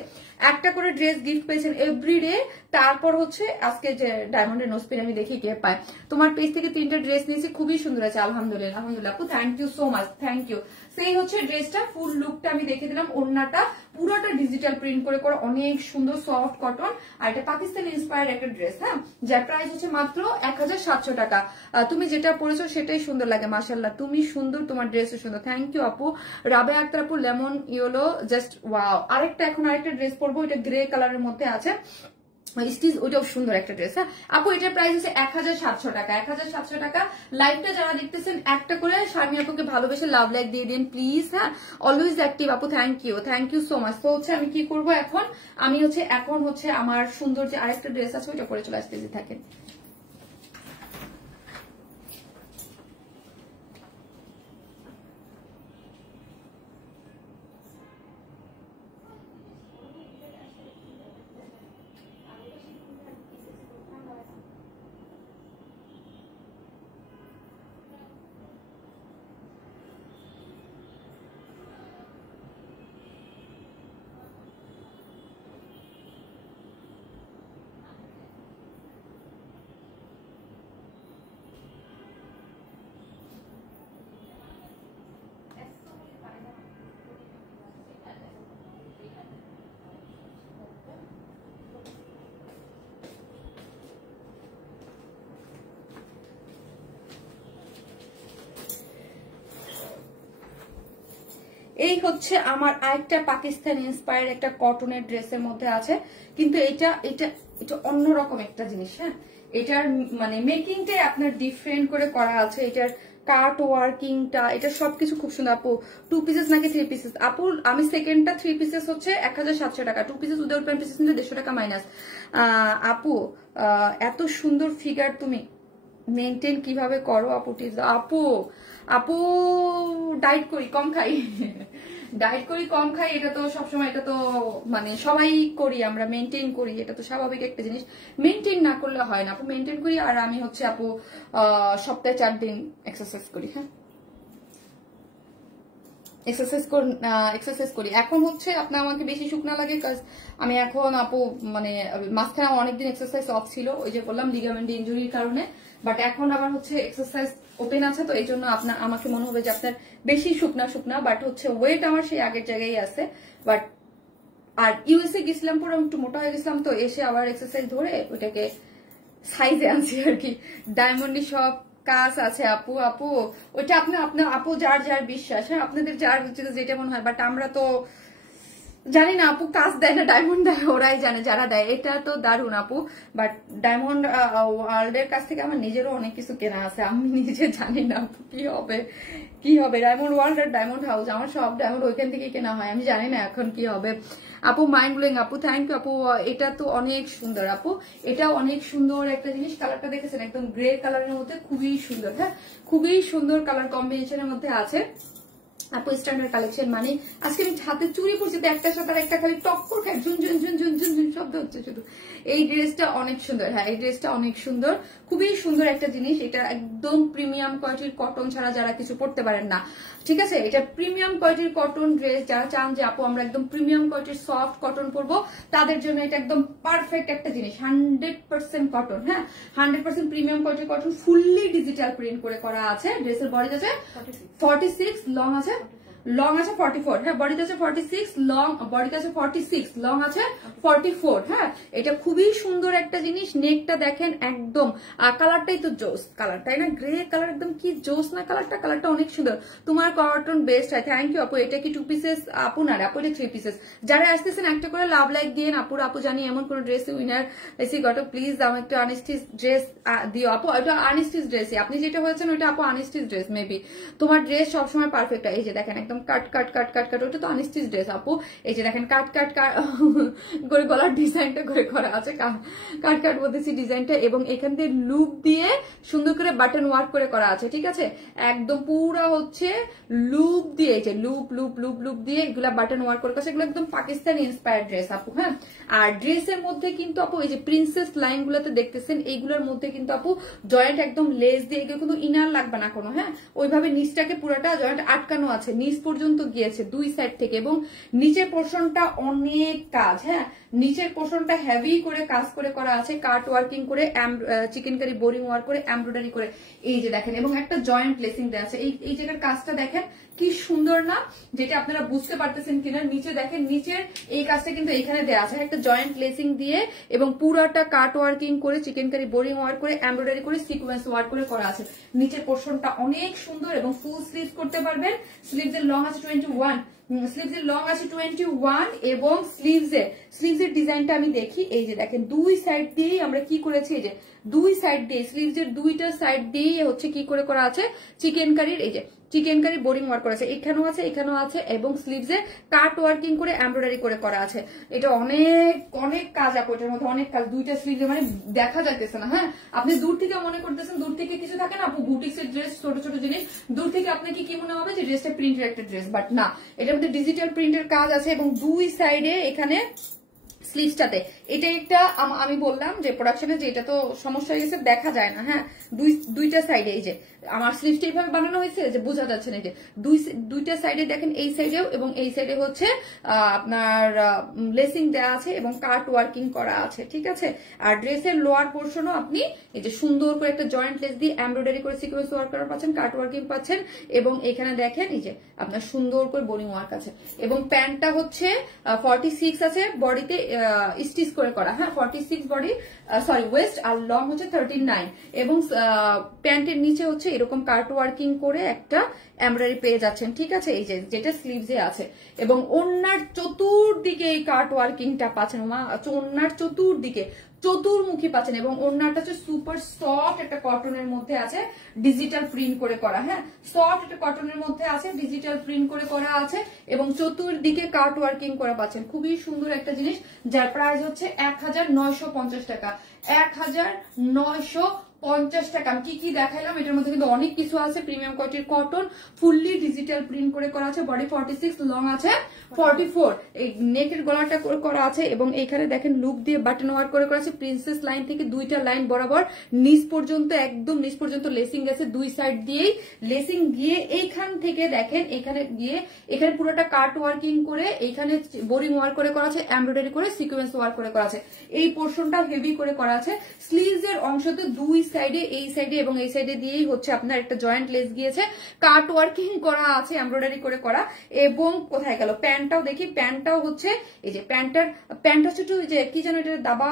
একটা করে ড্রেস গিফট পেয়েছেন এভরিডে। তারপর হচ্ছে আজকে যে ডায়মন্ডের নোসপিন আমি দেখি কে পায়। তোমার পেজ থেকে 3টা ড্রেস নিয়েছি, খুবই সুন্দর আছে আলহামদুলিল্লাহ। আলহামদুলিল্লাহ আপু, thank you so much, thank you. সেই হচ্ছে ড্রেসটা, ফুল লুকটা আমি দেখে দিলাম। ওড়নাটা পুরোটা ডিজিটাল প্রিন্ট করে করা, অনেক সুন্দর সফট কটন, আর এটা পাকিস্তানি ইন্সপায়ার্ড একটা ড্রেস। হ্যাঁ যার প্রাইস হচ্ছে মাত্র 1700 টাকা। তুমি যেটা পরেছো সেটাই সুন্দর লাগে মাশাআল্লাহ, তুমি সুন্দর, তোমার ড্রেসও সুন্দর। থ্যাংক ইউ আপু। রাবেয়া আক্তার আপু লেমন ইয়েলো জাস্ট ওয়াও। এখন আরেকটা ড্রেস পরবো, এটা গ্রে কালারের মধ্যে আছে, ওইটাও সুন্দর একটা ড্রেস। হ্যাঁ আপু এটার প্রাইস হচ্ছে 1700 টাকা। 1700 টাকা। লাইভটা যারা দেখতেছেন একটা করে শারমি আপুকে ভালোবেসে লাভ লাইক দিয়ে দিন প্লিজ। হ্যাঁ অলওয়েজ অ্যাক্টিভ আপু, থ্যাংক ইউ সো মাচ। তো হচ্ছে আমি কি করবো এখন, আমি হচ্ছে এখন হচ্ছে আমার সুন্দর যে আরেকটা ড্রেস আছে ওইটা পরে চলে আসতে থাকেন। এই হচ্ছে আমার আরেকটা পাকিস্তান ইন্সপায়ার্ড একটা কটনের ড্রেসের মধ্যে আছে, কিন্তু এটা এটা এটা অন্যরকম একটা জিনিস। হ্যাঁ, এটার মানে মেকিংটাই আপনার ডিফারেন্ট করে করা আছে, এটার কাট ওয়ার্কিংটা, এটা সবকিছু খুব সুন্দর। আপু 2 পিসেস নাকি 3 পিসেস? আপু আমি সেকেন্ডটা 3 পিসেস হচ্ছে 1700 টাকা, 2 পিসেস উইদাউট প্যান্ট পিসেস নিলে 150 টাকা মাইনাস। আপু এত সুন্দর ফিগার তুমি মেনটেন কিভাবে করো আপু? টিপস আপু। আপু ডায়েট করি, কম খাই। ডায়েট করি, কম খাই, এটা তো সবসময়, এটা তো মানে সবাই করি, আমরা মেনটেন করি, এটা তো স্বাভাবিক একটা জিনিস। মেনটেন না করলে হয় না আপু, মেনটেন করি। আর আমি হচ্ছে আপু সপ্তাহে 4 দিন এক্সারসাইজ করি। হ্যাঁ, এক্সারসাইজ করি। এখন হচ্ছে আপনার আমাকে বেশি শুকনা লাগে, কাজ আমি এখন আপু মানে মাঝখানে অনেকদিন এক্সারসাইজ অফ ছিল, ওই যে বললাম লিগামেন্ট ইনজুরির কারণে। বাট এখন আবার হচ্ছে এক্সারসাইজ ওপেন আছে, তো এই জন্য আপনার আমাকে মনে হবে যে আপনার বেশি শুকনা, বাট হচ্ছে ওয়েট আমার সেই আগের জায়গায় আছে। বাট আর ইউএসএ গেছিলাম পরে একটু মোটা হয়ে গেছিলাম, তো এসে আবার এক্সারসাইজ ধরে ওইটাকে সাইজে আনছি আর কি। ডায়মন্ডি সব কাজ আছে আপু। আপু ওইটা আপনার আপু যার যার বিশ্বাস, হ্যাঁ আপনাদের যার যেটা মনে হয়। বাট আমরা তো জানি না আপু, কাজ দেয় না ডায়মন্ড দেয়, ওরাই জানে যারা দেয়। এটা তো দারুণ আপু। বাট ডায়মন্ড ওয়ার্ল্ডের কাছ থেকে আমার নিজেরও অনেক কিছু কেনা আছে, আমি নিজে জানি না আপু কি হবে। ডায়মন্ড ওয়ার্ল্ড আর ডায়মন্ড হাউস আমার সব ডায়মন্ড ওইখান থেকে কেনা হয়, আমি জানি না এখন কি হবে। আপু মাইন্ড ব্লোয়িং আপু, থ্যাংক ইউ আপু। এটা তো অনেক সুন্দর আপু, এটা অনেক সুন্দর একটা জিনিস। কালারটা দেখেছেন, একদম গ্রে কালারের মধ্যে, খুবই সুন্দর। হ্যাঁ, খুবই সুন্দর কালার কম্বিনেশনের মধ্যে আছে আপু। স্ট্যান্ডার্ড কালেকশন মানে আজকে আমি হাতে চুরি পড়ছি, তো একটার সাথে একটা খালি টক্কর খায়, ঝুন ঝুন ঝুন ঝুন ঝুন ঝুন শব্দ হচ্ছে শুধু। এই ড্রেসটা অনেক সুন্দর। হ্যাঁ, এই ড্রেসটা অনেক সুন্দর, খুবই সুন্দর একটা জিনিস। এটা একদম প্রিমিয়াম কোয়ালিটির কটন ছাড়া যারা কিছু পড়তে পারেন না, ঠিক আছে। এটা প্রিমিয়াম কোয়ালিটির কটন ড্রেস, যারা চান যে আপু আমরা একদম প্রিমিয়াম কোয়ালিটির সফট কটন পরবো, তাদের জন্য এটা একদম পারফেক্ট একটা জিনিস। 100% কটন, হ্যাঁ 100% প্রিমিয়াম কোয়ালিটির কটন, ফুললি ডিজিটাল প্রিন্ট করে করা আছে। ড্রেসের বডি আছে 46, লং আছে 44। হ্যাঁ, বডিতে আছে 46, লং বডিতে আছে 46, লং আছে 44। হ্যাঁ, এটা খুবই সুন্দর একটা জিনিস। নেকটা দেখেন একদম, কালারটাই তো জোস কালার, তাই না? গ্রে কালার, একদম কি জোস না কালারটা অনেক সুন্দর। তোমার কটন বেস্ট হয়, থ্যাংক ইউ আপু। এটা কি 2 পিসেস আপু? না আপু, এটা 3 পিসেস। যারা আসতেছেন একটা করে লাভ লাইক দিয়ে আপুর। আপু জানি এমন কোন dress winner AC goat, please আমার একটু আনস্টিচ ড্রেস দিও আপু। ওটা আনস্টিচ ড্রেস, আপনি যেটা হয়েছেন ওইটা আপু আনস্টিচ ড্রেস মেবি। তোমার ড্রেস সবসময় পারফেক্ট। এই যে দেখেন একদম কাট কাট কাট কাট কাট, ওটা তো আনস্টিচ ড্রেস আপু। এই যে দেখেন কাট কাট কাট করে গলার ডিজাইনটা করে করা আছে, কাট কাট বলতেছি ডিজাইনটা, এবং এখান দিয়ে লুপ দিয়ে সুন্দর করে বাটন ওয়ার্ক করে করা আছে, ঠিক আছে। একদম পুরা হচ্ছে লুপ দিয়ে, এই যে লুপ লুপ লুপ লুপ দিয়ে এগুলা বাটন ওয়ার্ক করে আছে। এগুলো একদম পাকিস্তানি ইন্সপায়ার্ড ড্রেস আপু। হ্যাঁ, আর ড্রেসের মধ্যে কিন্তু আপু এই যে প্রিন্সেস লাইন গুলোতে দেখতেছেন, এইগুলোর মধ্যে কিন্তু আপু জয়েন্ট একদম লেস দিয়ে, এগুলো কিন্তু ইনার লাগবে না কোনো। হ্যাঁ, ওইভাবে নিচটাকে পুরোটা জয়েন্ট আটকানো আছে, নিচ পর্যন্ত গিয়েছে 2 সাইড থেকে, এবং নিচের পোর্শনটা অনেক কাজ। হ্যাঁ, নিচের পোর্শনটা হেভি করে কাজ করে করা আছে, কাট ওয়ার্কিং করে, চিকেনকারি বোরিং ওয়ার্ক করে, এমব্রয়ডারি করে। এই যে দেখেন, এবং একটা জয়েন্ট প্লেসিং দেওয়া আছে। এই জায়গার কাজটা দেখেন কি সুন্দর না, যেটা আপনারা বুঝতে পারতেছেন কিনা। নিচে দেখেন, নিচের এই কাজটা কিন্তু এখানে দেওয়া আছে, একটা জয়েন্ট প্লেসিং দিয়ে, এবং পুরাটা কাট ওয়ার্কিং করে, চিকেনকারি বোরিং ওয়ার্ক করে, এমব্রয়ডারি করে, সিকোয়েন্স ওয়ার্ক করে করা আছে। নিচের পোর্শনটা অনেক সুন্দর, এবং ফুল স্লিভস করতে পারবেন। স্লিভস এর লং আছে 21, স্লিভস এর লং আছে 21, এবং স্লিভস এর ডিজাইনটা আমি দেখি। এই যে দেখেন 2 সাইড দিয়েই আমরা কি করেছি, এই যে 2 সাইড দিয়ে স্লিভস এর 2টা সাইড দিয়ে হচ্ছে কি করে করা আছে, চিকেনকারির এই যে চিকেনকারি বোরিং ওয়ার্ক করা আছে, এখানেও আছে, এবং স্লিভস এ কাট ওয়ার্কিং করে এমব্রয়ডারি করে করা আছে। এটা অনেক অনেক কাজ আপু, এটার মধ্যে অনেক কাজ। 2টা স্লিভে মানে দেখা যাইতেছে না। হ্যাঁ, আপনি দূর থেকে মনে করতেছেন, দূর থেকে কিছু থাকে না আপু, বুটিক্স এর ড্রেস, ছোট ছোট জিনিস, দূর থেকে আপনাকে কি মনে হবে যে ড্রেসটা প্রিন্টের একটা ড্রেস, বাট না, এটার মধ্যে ডিজিটাল প্রিন্টের কাজ আছে, এবং 2 সাইডে এখানে স্লিভসটাতে এটা একটা আমি বললাম যে প্রোডাকশনে যে এটা তো সমস্যা হয়ে গেছে, দেখা যায় না। হ্যাঁ, 2টা সাইডে এই যে আমার স্লিভসটা এইভাবে বানানো হয়েছে যে বোঝা যাচ্ছে না, এই যে 2টা সাইডে দেখেন, এই সাইডেও এবং এই সাইডে হচ্ছে আপনার লেসিং দেওয়া আছে, এবং কাট ওয়ার্কিং করা আছে, ঠিক আছে। আর ড্রেসের লোয়ার পোর্শনও আপনি এই যে সুন্দর করে একটা জয়েন্ট লেস দিয়ে এমব্রয়ডারি করে সিকোয়েন্স ওয়ার্ক করা পাচ্ছেন, কাট ওয়ার্কিং পাচ্ছেন, এবং এখানে দেখেন এই যে আপনার সুন্দর করে বোরিং ওয়ার্ক আছে। এবং প্যান্টটা হচ্ছে 46 আছে, বডিতে স্টিচ করে করা, হ্যাঁ 46 বডি সরি ওয়েস্ট, আর লং হচ্ছে 39, এবং প্যান্টের নিচে হচ্ছে এরকম কার্ট ওয়ার্কিং করে একটা এমব্রয়ডারি পেয়ে যাচ্ছেন, ঠিক আছে, এই যে যেটা স্লিভসে আছে, এবং ওন্নার চতুর্দিকে এই কার্ট ওয়ার্কিংটা পাচ্ছেন, ওন্নার চতুর্দিকে চতুর্মুখী পাচ্ছেন, এবং ওন্নাটা হচ্ছে সুপার সফট একটা কটনের মধ্যে আছে, ডিজিটাল প্রিন্ট করে করা, হ্যাঁ সফট একটা কটনের মধ্যে আছে, ডিজিটাল প্রিন্ট করে করা আছে, এবং চতুর্দিকে কার্ট ওয়ার্কিং করা পাচ্ছেন, খুবই সুন্দর একটা জিনিস, যার প্রাইস হচ্ছে 1950 টাকা, 1950 টাকা। আমি কি দেখাইলাম, এটার মধ্যে কিন্তু অনেক কিছু আছে, প্রিমিয়াম কোয়ালিটির কটন, ফুললি ডিজিটাল প্রিন্ট করে করা আছে, বডি 46, লং আছে 44, এই নেকের গলাটা করে করা আছে, এবং এইখানে দেখেন লুপ দিয়ে বাটন ওয়ার্ক করে করা আছে, প্রিন্সেস লাইন থেকে দুইটা লাইন বরাবর নিচ পর্যন্ত, একদম নিচ পর্যন্ত লেসিং গেছে, দুই সাইড দিয়েই লেসিং গিয়ে এইখান থেকে দেখেন এখানে গিয়ে এখানে পুরোটা কাট ওয়ার্কিং করে, এইখানে বোরিং ওয়ার্ক করে করা আছে, এমব্রয়ডারি করে সিকোয়েন্স ওয়ার্ক করে করা আছে, এই পোর্শনটা হেভি করে করা আছে, স্লিভস এর অংশতে দুই সাইডে, এই সাইডে এবং এই সাইডে দিয়েই হচ্ছে আপনার একটা জয়েন্ট লেস গিয়েছে, কাট ওয়ার্কিং করা আছে, এমব্রয়ডারি করে করা, এবং কোথায় গেল প্যান্টটাও দেখি, প্যান্টটাও হচ্ছে এই যে প্যান্ট হচ্ছে একটু যে কি যেন এটা দাবা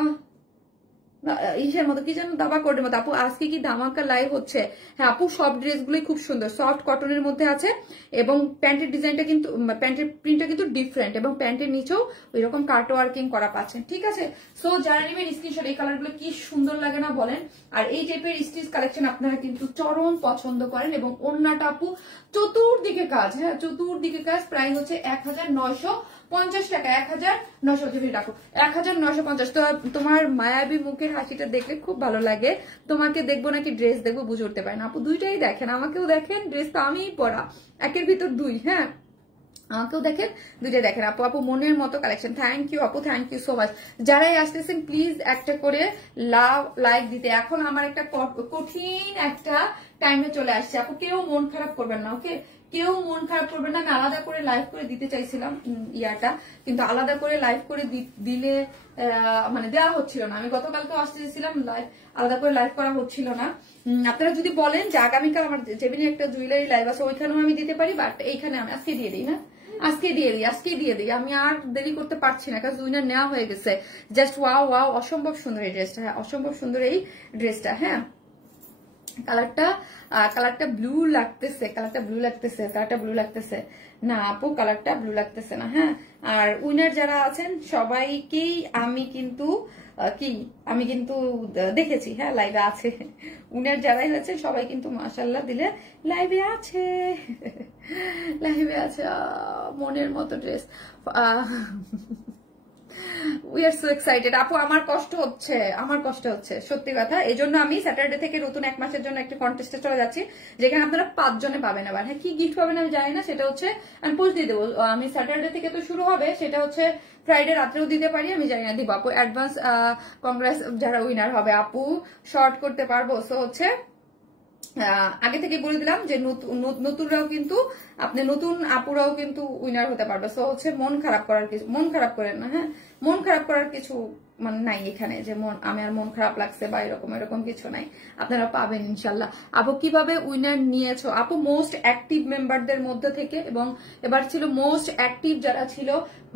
ইসের মতো, কি যেন দাবা কোটের মতো। আপু আজকে কি ধামাকা লাইভ হচ্ছে? হ্যাঁ আপু, সব ড্রেসগুলোই খুব সুন্দর, সফট কটনের মধ্যে আছে, এবং প্যান্টের ডিজাইনটা কিন্তু, প্যান্টের প্রিন্টটা কিন্তু ডিফারেন্ট, এবং প্যান্টের নিচেও ওইরকম কাট ওয়ার্কিং করা পাচ্ছেন, ঠিক আছে। সো যারা নেবেন স্ক্রিনশট, এই কালারগুলো কি সুন্দর লাগে না বলেন, আর এই টাইপের স্টিচ কালেকশন আপনারা কিন্তু চরম পছন্দ করেন, এবং ওন্নাটা আপু চতুর্দিকে কাজ, হ্যাঁ চতুর্দিকে কাজ, প্রাইস হচ্ছে 1950 টাকা, 1950। তো তোমার মায়াবী মুখের হাসিটা দেখলে খুব ভালো লাগে, তোমাকে দেখবো নাকি ড্রেস দেখবো বুঝে উঠতে পারেন আপু, দুইটাই দেখেন, আমাকেও দেখেন, ড্রেস তো আমিই পরা, একের ভিতর দুই, হ্যাঁ আমাকেও দেখেন, দুইটাই দেখেন আপু। আপু মনের মতো কালেকশন, থ্যাংক ইউ আপু, থ্যাংক ইউ সো মাচ। যারাই আসতেছেন প্লিজ একটা করে লাইক দিতে, এখন আমার একটা কঠিন একটা টাইমে চলে আসছে আপু, কেউ মন খারাপ করবেন না, ওকে কেউ মন খারাপ করবেন না। আমি আলাদা করে লাইভ করে দিতে চাইছিলাম ইয়াটা, কিন্তু আলাদা করে লাইভ করে দিলে মানে দেওয়া হচ্ছিল না, আমি গতকালকে আসতে চেয়েছিলাম, লাইভ আলাদা করে লাইভ করা হচ্ছিল না। আপনারা যদি বলেন যে আগামীকাল আমার যেদিন একটা জুয়েলারি লাইভ আছে ওইখানেও আমি দিতে পারি, বাট এইখানে আমি আজকে দিয়ে দিই না, আজকে দিয়ে দিই, আমি আর দেরি করতে পারছি না, কারণ উইনার নেওয়া হয়ে গেছে। জাস্ট ওয়াও ওয়াও, অসম্ভব সুন্দর এই ড্রেসটা, হ্যাঁ অসম্ভব সুন্দর এই ড্রেসটা, হ্যাঁ কালারটা ব্লু লাগতেছে, কালারটা ব্লু লাগতেছে না আপু, কালারটা ব্লু লাগতেছে না, হ্যাঁ। আর উইনার যারা আছেন সবাইকেই আমি কিন্তু দেখেছি, হ্যাঁ লাইভে আছে, উইনার যারাই হয়েছে সবাই কিন্তু মাশাআল্লাহ দিলে লাইভে আছে, মনের মতো dress. We are so excited আপু, আমার কষ্ট হচ্ছে সত্যি কথা। এই জন্য আমি স্যাটারডে থেকে নতুন 1 মাসের জন্য একটা কন্টেস্টে চলে যাচ্ছি, যেখানে আপনারা 5 জনে পাবেন। আবার হ্যাঁ কি গিফট পাবেন আমি জানি না, সেটা হচ্ছে আমি পোস্ট দিয়ে দেবো। আমি স্যাটারডে থেকে তো শুরু হবে, সেটা হচ্ছে ফ্রাইডে রাত্রেও দিতে পারি, আমি জানি না দিব আপু। অ্যাডভান্স কংগ্রেস যারা উইনার হবে আপু, শর্ট করতে পারবো। সো হচ্ছে আগে থেকে বলে দিলাম যে নতুনরাও কিন্তু, আপনি নতুন আপুরাও কিন্তু উইনার হতে পারবে। সো হচ্ছে মন খারাপ করেন না, হ্যাঁ মন খারাপ করার কিছু মানে নাই এখানে, যে আমি আর মন খারাপ লাগছে বা এরকম কিছু নাই, আপনারা পাবেন ইনশাল্লাহ। আপু কিভাবে উইনার নিয়েছো? আপু মোস্ট অ্যাক্টিভ মেম্বারদের মধ্যে থেকে, এবং এবার ছিল মোস্ট অ্যাক্টিভ যারা ছিল,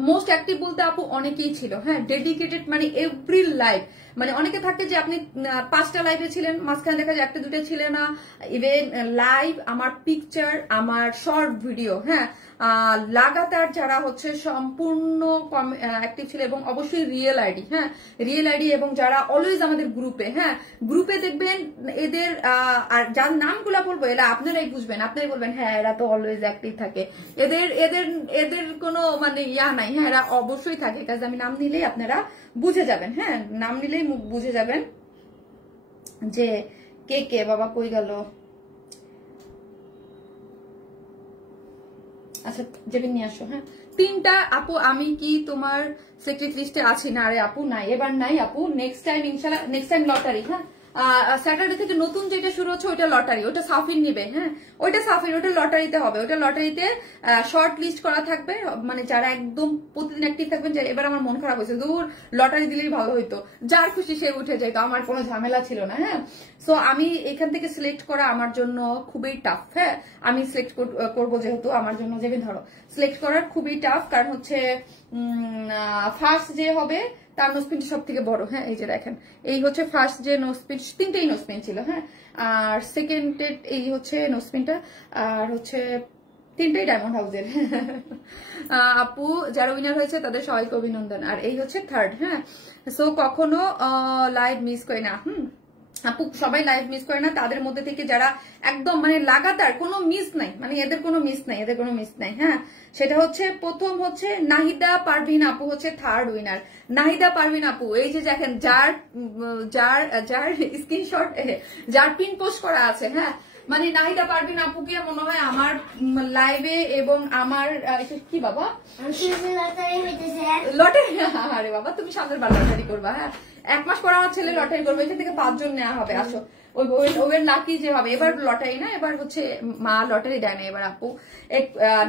মোস্ট অ্যাক্টিভ বলতে আপু অনেকেই ছিল, হ্যাঁ ডেডিকেটেড, মানে এভরি লাইভ, মানে অনেকে থাকে যে আপনি 5টা লাইভে ছিলেন, মাঝখানে দেখা যায় 1টা 2টা ছিল না, ইভেন লাইভ, আমার পিকচার, আমার শর্ট ভিডিও, হ্যাঁ লাগাতার যারা হচ্ছে সম্পূর্ণ অ্যাক্টিভ ছিল, এবং অবশ্যই রিয়েল আইডি, হ্যাঁ রিয়েল আইডি, এবং যারা অলওয়েজ আমাদের গ্রুপে, হ্যাঁ গ্রুপে দেখবেন এদের, আর যার নামগুলা বলবো এরা আপনারাই বুঝবেন, আপনারাই বলবেন হ্যাঁ এরা তো অলওয়েজ অ্যাক্টিভ থাকে, এদের কোনো মানে ইয়া নাই, হ্যাঁ এরা অবশ্যই থাকে, কাজ আমি নাম নিলেই আপনারা বুঝে যাবেন, হ্যাঁ নাম নিলেই বুঝে যাবেন যে কে বাবা কই গেল। আচ্ছা জেবিন নিয়ে আসো, হ্যাঁ 3টা আপু, আমি কি তোমার সিক্রেট লিস্টে আছি? না রে আপু নাই, এবার নাই আপু, নেক্সট টাইম ইনশাআল্লাহ, নেক্সট টাইম লটারি, হ্যাঁ স্যাটারডে থেকে নতুন যেটা শুরু হচ্ছে ওইটা লটারি, ওটা সাফিন নিবে, হ্যাঁ ওইটা লটারিতে হবে, ওইটা লটারিতে শর্ট লিস্ট করা থাকবে, মানে যারা একদম প্রতিদিন অ্যাক্টিভ থাকবেন। যে এবার আমার মন খারাপ হয়েছে, দূর লটারি দিলেই ভালো হইতো, যার খুশি সে উঠে যেত, আমার কোনো ঝামেলা ছিল না, হ্যাঁ। সো আমি এখান থেকে সিলেক্ট করা আমার জন্য খুবই টাফ, হ্যাঁ আমি সিলেক্ট করবো যেহেতু আমার জন্য, যেমন ধরো সিলেক্ট করার খুবই টাফ, কারণ হচ্ছে ফার্স্ট যে হবে তার নোজপিনটা সব থেকে বড়। হ্যাঁ এই যে দেখেন, এই হচ্ছে ফার্স্ট যে নোজপিন, তিনটেই নোজপিন ছিল। হ্যাঁ আর সেকেন্ড এই হচ্ছে নোজপিনটা, আর হচ্ছে তিনটেই ডায়মন্ড হাউসের। আপু যারা উইনার হয়েছে তাদের সবাইকে অভিনন্দন। আর এই হচ্ছে থার্ড। হ্যাঁ সো কখনো লাইভ মিস করে না। আপু সবাই লাইভ মিস করে না, তাদের মধ্যে থেকে যারা একদম মানে লাগাতার কোনো মিস নাই, মানে এদের কোনো মিস নাই, এদের কোনো মিস নাই। হ্যাঁ সেটা হচ্ছে প্রথম হচ্ছে নাহিদা পারভিন আপু হচ্ছে থার্ড উইনার। নাহিদা পারভিন আপু এই যে দেখেন, যার যার যার স্ক্রিনশট, যার পিন পোস্ট করা আছে। হ্যাঁ মানে নাহিদা পারভিন আপুকে মনে হয় আমার লাইভে এবং আমার কি বাবা লটারি, আরে বাবা তুমি সামনের বার লটারি করবা। হ্যাঁ 1 মাস পর আমার ছেলে লটারি করবে, এখান থেকে 5 জন নেওয়া হবে। আসো ওই লাকি যে হবে, এবার লটারি না, এবার হচ্ছে মা লটারি দেয় না এবার আপু।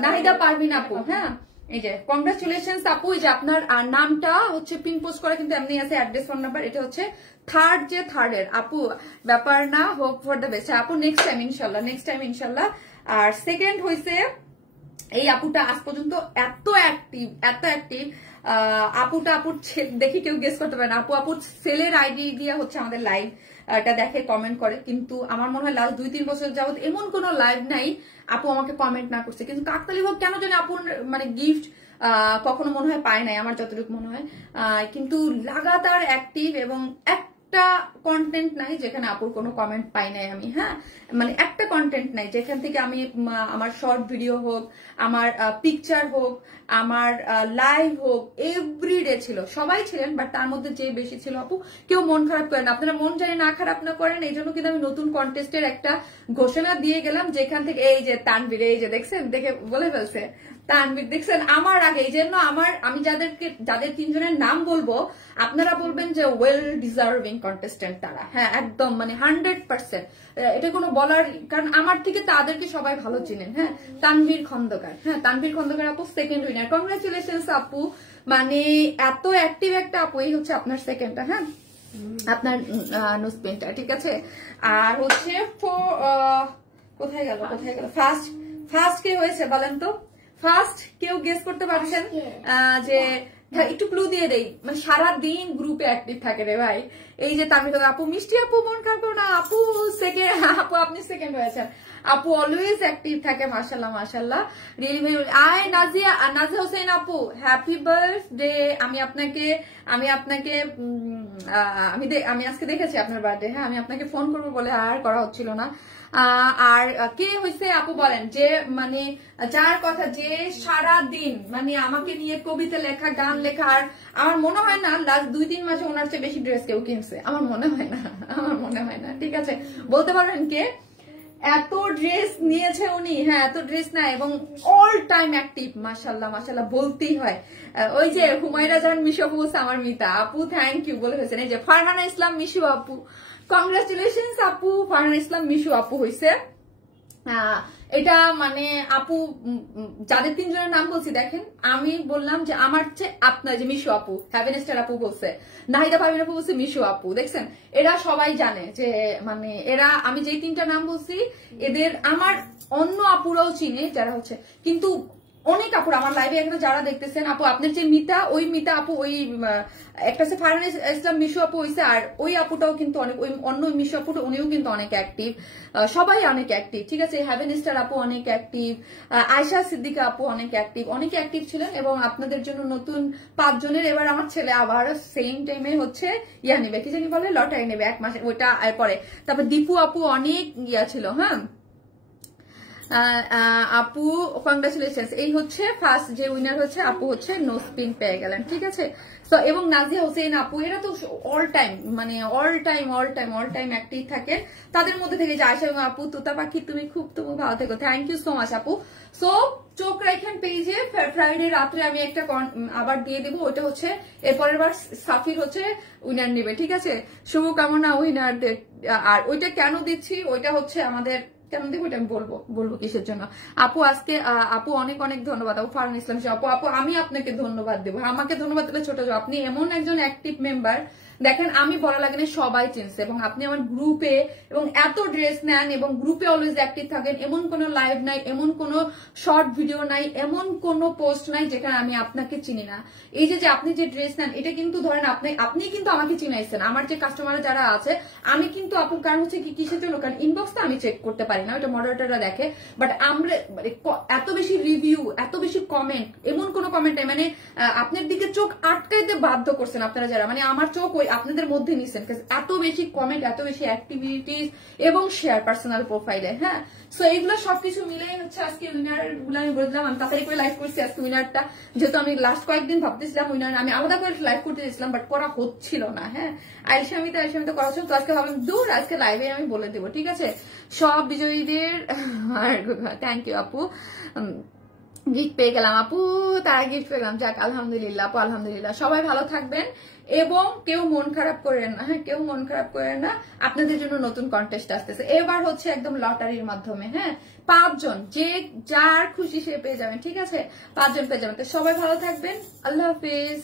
নাহিদা পারভিন আপু, হ্যাঁ এই যে কংগ্রাচুলেশনস আপু। এই যে আপনার নামটা হচ্ছে পিন পোস্ট করা কিন্তু এমনি আছে, অ্যাড্রেস ফোন নাম্বার। এটা হচ্ছে থার্ড যে থার্ডের আপু, ব্যাপার না, হোপ ফর দ্য বেস্ট আপু, নেক্সট টাইম ইনশাল্লাহ, নেক্সট টাইম ইনশাল্লাহ। আর সেকেন্ড হয়েছে এই আপুটা, আজ পর্যন্ত এত অ্যাক্টিভ আপুটা, আপুর দেখি কেউ গেস করতে পারে না, আপুর সেলের আইডি দিয়ে হচ্ছে আমাদের লাইভ এটা দেখে, কমেন্ট করে। কিন্তু আমার মনে হয় লাস্ট 2-3 বছর যাবত এমন কোন লাইভ নাই আপু আমাকে কমেন্ট না করছে। কিন্তু কাকতালি হোক কেন জানি আপুর মানে গিফট কখনো মনে হয় পায় নাই, আমার যতটুকু মনে হয়। কিন্তু লাগাতার অ্যাক্টিভ, এবং একটা কন্টেন্ট নাই যেখানে আপুর কোনো কমেন্ট পাই নাই আমি। হ্যাঁ মানে একটা কন্টেন্ট নাই যেখান থেকে আমি আমার শর্ট ভিডিও হোক, আমার পিকচার হোক, আমার লাইভ হোক, এভরিডে ছিল, সবাই ছিলেন, বাট তার মধ্যে যে বেশি ছিল আপু, কেউ মন খারাপ করেন। আপনারা মন জানি না খারাপ না করেন, এই জন্য কিন্তু আমি নতুন কন্টেস্টের একটা ঘোষণা দিয়ে গেলাম, যেখান থেকে এই যে তানভীর, এই যে দেখছেন, দেখে বলে ফেলছে তানভীর, দেখছেন আমার আগে। এই জন্য আমি যাদের 3 জনের নাম বলবো, আপনারা বলবেন যে ওয়েল ডিজার্ভিং কন্টেস্টেন্ট তারা। হ্যাঁ একদম মানে 100%, এটা কোনো বলার, কারণ আমার থেকে তাদেরকে সবাই ভালো চিনেন। হ্যাঁ তানভীর খন্দকার, হ্যাঁ তানভীর খন্দকার আপু সেকেন্ড উইনার, কংগ্রাচুলেশনস আপু। মানে এত অ্যাক্টিভ একটা আপু, এই হচ্ছে আপনার সেকেন্ডটা। হ্যাঁ আপনার নোজপিনটা, ঠিক আছে। আর হচ্ছে কোথায় গেল ফার্স্ট কে হয়েছে বলেন তো? ফার্স্ট কেউ গেস করতে পারছেন? যে একটু ক্লু দিয়ে দেই, মানে সারাদিন গ্রুপে অ্যাক্টিভ থাকে রে ভাই। এই যে তামিল আপু, মিষ্টি আপু মন খারাপ না আপু, সেকেন্ড আপু আপনি সেকেন্ড হয়েছেন। আপু অলওয়েজ অ্যাক্টিভ থাকে, মাশাআল্লাহ মাশাআল্লাহ, রিয়েলি ভেরি। আয় নাজিয়া হোসেন আপু, হ্যাপি বার্থডে। আমি আপনাকে আমি আজকে দেখেছি আপনার বার্থডে। হ্যাঁ আমি আপনাকে ফোন করবো বলে আর করা হচ্ছিল না। আর কে হয়েছে আপু বলেন, যে মানে যার কথা, যে সারা দিন মানে আমাকে নিয়ে কবিতা লেখা, গান লেখা, আর আমার মনে হয় না লাস্ট 2-3 মাসে ওনার চেয়ে বেশি ড্রেস কেউ কিনছে, আমার মনে হয় না। ঠিক আছে বলতে পারবেন কে এত ড্রেস নিয়েছে উনি? হ্যাঁ এত ড্রেস না, এবং অল টাইম অ্যাক্টিভ, মাশাআল্লাহ মাশাআল্লাহ বলতেই হয়। ওই যে হুমায়রা জাহান মিশু আপু, আমার মিতা আপু থ্যাংক ইউ বলে হয়েছেন। এই যে ফারহানা ইসলাম মিশু আপু, কংগ্রাচুলেশনস আপু, ফারহানা ইসলাম মিশু আপু হয়েছে। এটা মানে আপু যাদের 3 জনের নাম বলছি, দেখেন আমি বললাম যে আমার চেয়ে আপনার যে মিশু আপু, হ্যাভেন স্টার আপু বলছে, নাহিদা পারভিন আপু বলছে মিশু আপু, দেখছেন এরা সবাই জানে যে মানে এরা, আমি যেই 3টা নাম বলছি এদের আমার অন্য আপুরাও চিনে যারা হচ্ছে। কিন্তু অনেক আপুর আমার লাইভে এখানে যারা দেখতেছেন, আপু আপনার যে মিতা, ওই মিতা আপু, ওই একটা হচ্ছে ফারহানা ইসলাম মিশু আপু হয়েছে, আর ওই আপুটাও কিন্তু অনেক, ওই অন্য মিশু আপুটা উনিও কিন্তু অনেক অ্যাক্টিভ, সবাই অনেক অ্যাক্টিভ, ঠিক আছে। হ্যাভেন স্টার আপু অনেক অ্যাক্টিভ, আয়শা সিদ্দিকা আপু অনেক অ্যাক্টিভ ছিলেন। এবং আপনাদের জন্য নতুন 5 জনের এবার আমার ছেলে আবার সেম টাইমে হচ্ছে ইয়া নেবে, কি জানি বলে, লটারি নেবে 1 মাসে, ওইটা পরে। তারপর দীপু আপু অনেক ইয়া ছিল। হ্যাঁ আপু কংগ্রাচুলেশনস, এই হচ্ছে ফার্স্ট যে উইনার হচ্ছে আপু, হচ্ছে নোজপিন পেয়ে গেলেন, ঠিক আছে। তো এবং নাজিয়া হোসেন আপু, এরা তো অল টাইম মানে অল টাইম অ্যাক্টিভ থাকে। তাদের মধ্যে থেকে যে আয়শা আপু, তোতা পাখি তুমি ভালো থেকো, থ্যাংক ইউ সো মাচ আপু। সো চোখ রাখেন পেজে, ফ্রাইডে রাত্রে আমি একটা আবার দিয়ে দেবো, ওইটা হচ্ছে এরপরের বার সাফির হচ্ছে উইনার নেবে, ঠিক আছে। শুভকামনা উইনারদের। আর ওইটা কেন দিচ্ছি, ওইটা হচ্ছে আমাদের কেন দেখবো, এটা আমি বলবো কিসের জন্য। আপু আজকে আপু অনেক ধন্যবাদ আপু, ফারহানা ইসলাম আপু, আমি আপনাকে ধন্যবাদ দেবো। আমাকে ধন্যবাদ দিলে ছোট, আপনি এমন একজন অ্যাক্টিভ মেম্বার, দেখেন আমি বলা লাগে না, সবাই চিনছে, এবং আপনি আমার গ্রুপে এবং এত ড্রেস নেন এবং গ্রুপে অলওয়েজ অ্যাক্টিভ থাকেন, এমন কোনো লাইভ নাই, এমন কোনো শর্ট ভিডিও নাই, এমন কোনো পোস্ট নাই যেখানে আমি আপনাকে চিনি না। এই যে আপনি যে ড্রেস নেন, এটা কিন্তু ধরেন আপনি কিন্তু আমাকে চিনাইছেন, আমার যে কাস্টমার যারা আছে, আমি কিন্তু আপু কারণ হচ্ছে কি কিসের জন্য, কারণ ইনবক্সটা আমি চেক করতে পারি না, ওটা মডারেটররা দেখে, বাট আমরা এত বেশি রিভিউ, এত বেশি কমেন্ট, এমন কোনো কমেন্ট নাই মানে আপনার দিকে চোখ আটকাইতে বাধ্য করছেন আপনারা যারা, মানে আমার চোখ ওই আপনাদের মধ্যে নিছেন, এত বেশি কমেন্ট, এত বেশি অ্যাক্টিভিটিস এবং শেয়ার পার্সোনাল প্রোফাইলে। হ্যাঁ, সো এইগুলো সবকিছু মিলাই হচ্ছে আজকে উইনার গুলো আমি বললাম। আমি তাড়াতাড়ি করে লাইভ করছি আজকে উইনারটা, যেহেতু আমি লাস্ট কয়েকদিন ভাবতেছিলাম উইনার আমি আলাদা করে লাইভ করতে দিয়েছিলাম, বাট করা হচ্ছিল না। হ্যাঁ, আইসামিতে করা হচ্ছিল, তো আজকে ভাবলাম দূর আজকে লাইভে আমি বলে দেবো, ঠিক আছে। সব বিজয়ীদের থ্যাংক ইউ আপু, গিফট পেয়ে গেলাম আপু, তারা গিফট পেলাম, যাক আলহামদুলিল্লাহ আপু, আলহামদুলিল্লাহ। সবাই ভালো থাকবেন এবং কেউ মন খারাপ করেন না। হ্যাঁ, কেউ মন খারাপ করেন না, আপনাদের জন্য নতুন কন্টেস্ট আসতেছে, এবার হচ্ছে একদম লটারির মাধ্যমে। হ্যাঁ, 5 জন, যে যার খুশি সে পেয়ে যাবেন, ঠিক আছে, 5 জন পেয়ে যাবেন। তো সবাই ভালো থাকবেন, আল্লাহ হাফিজ।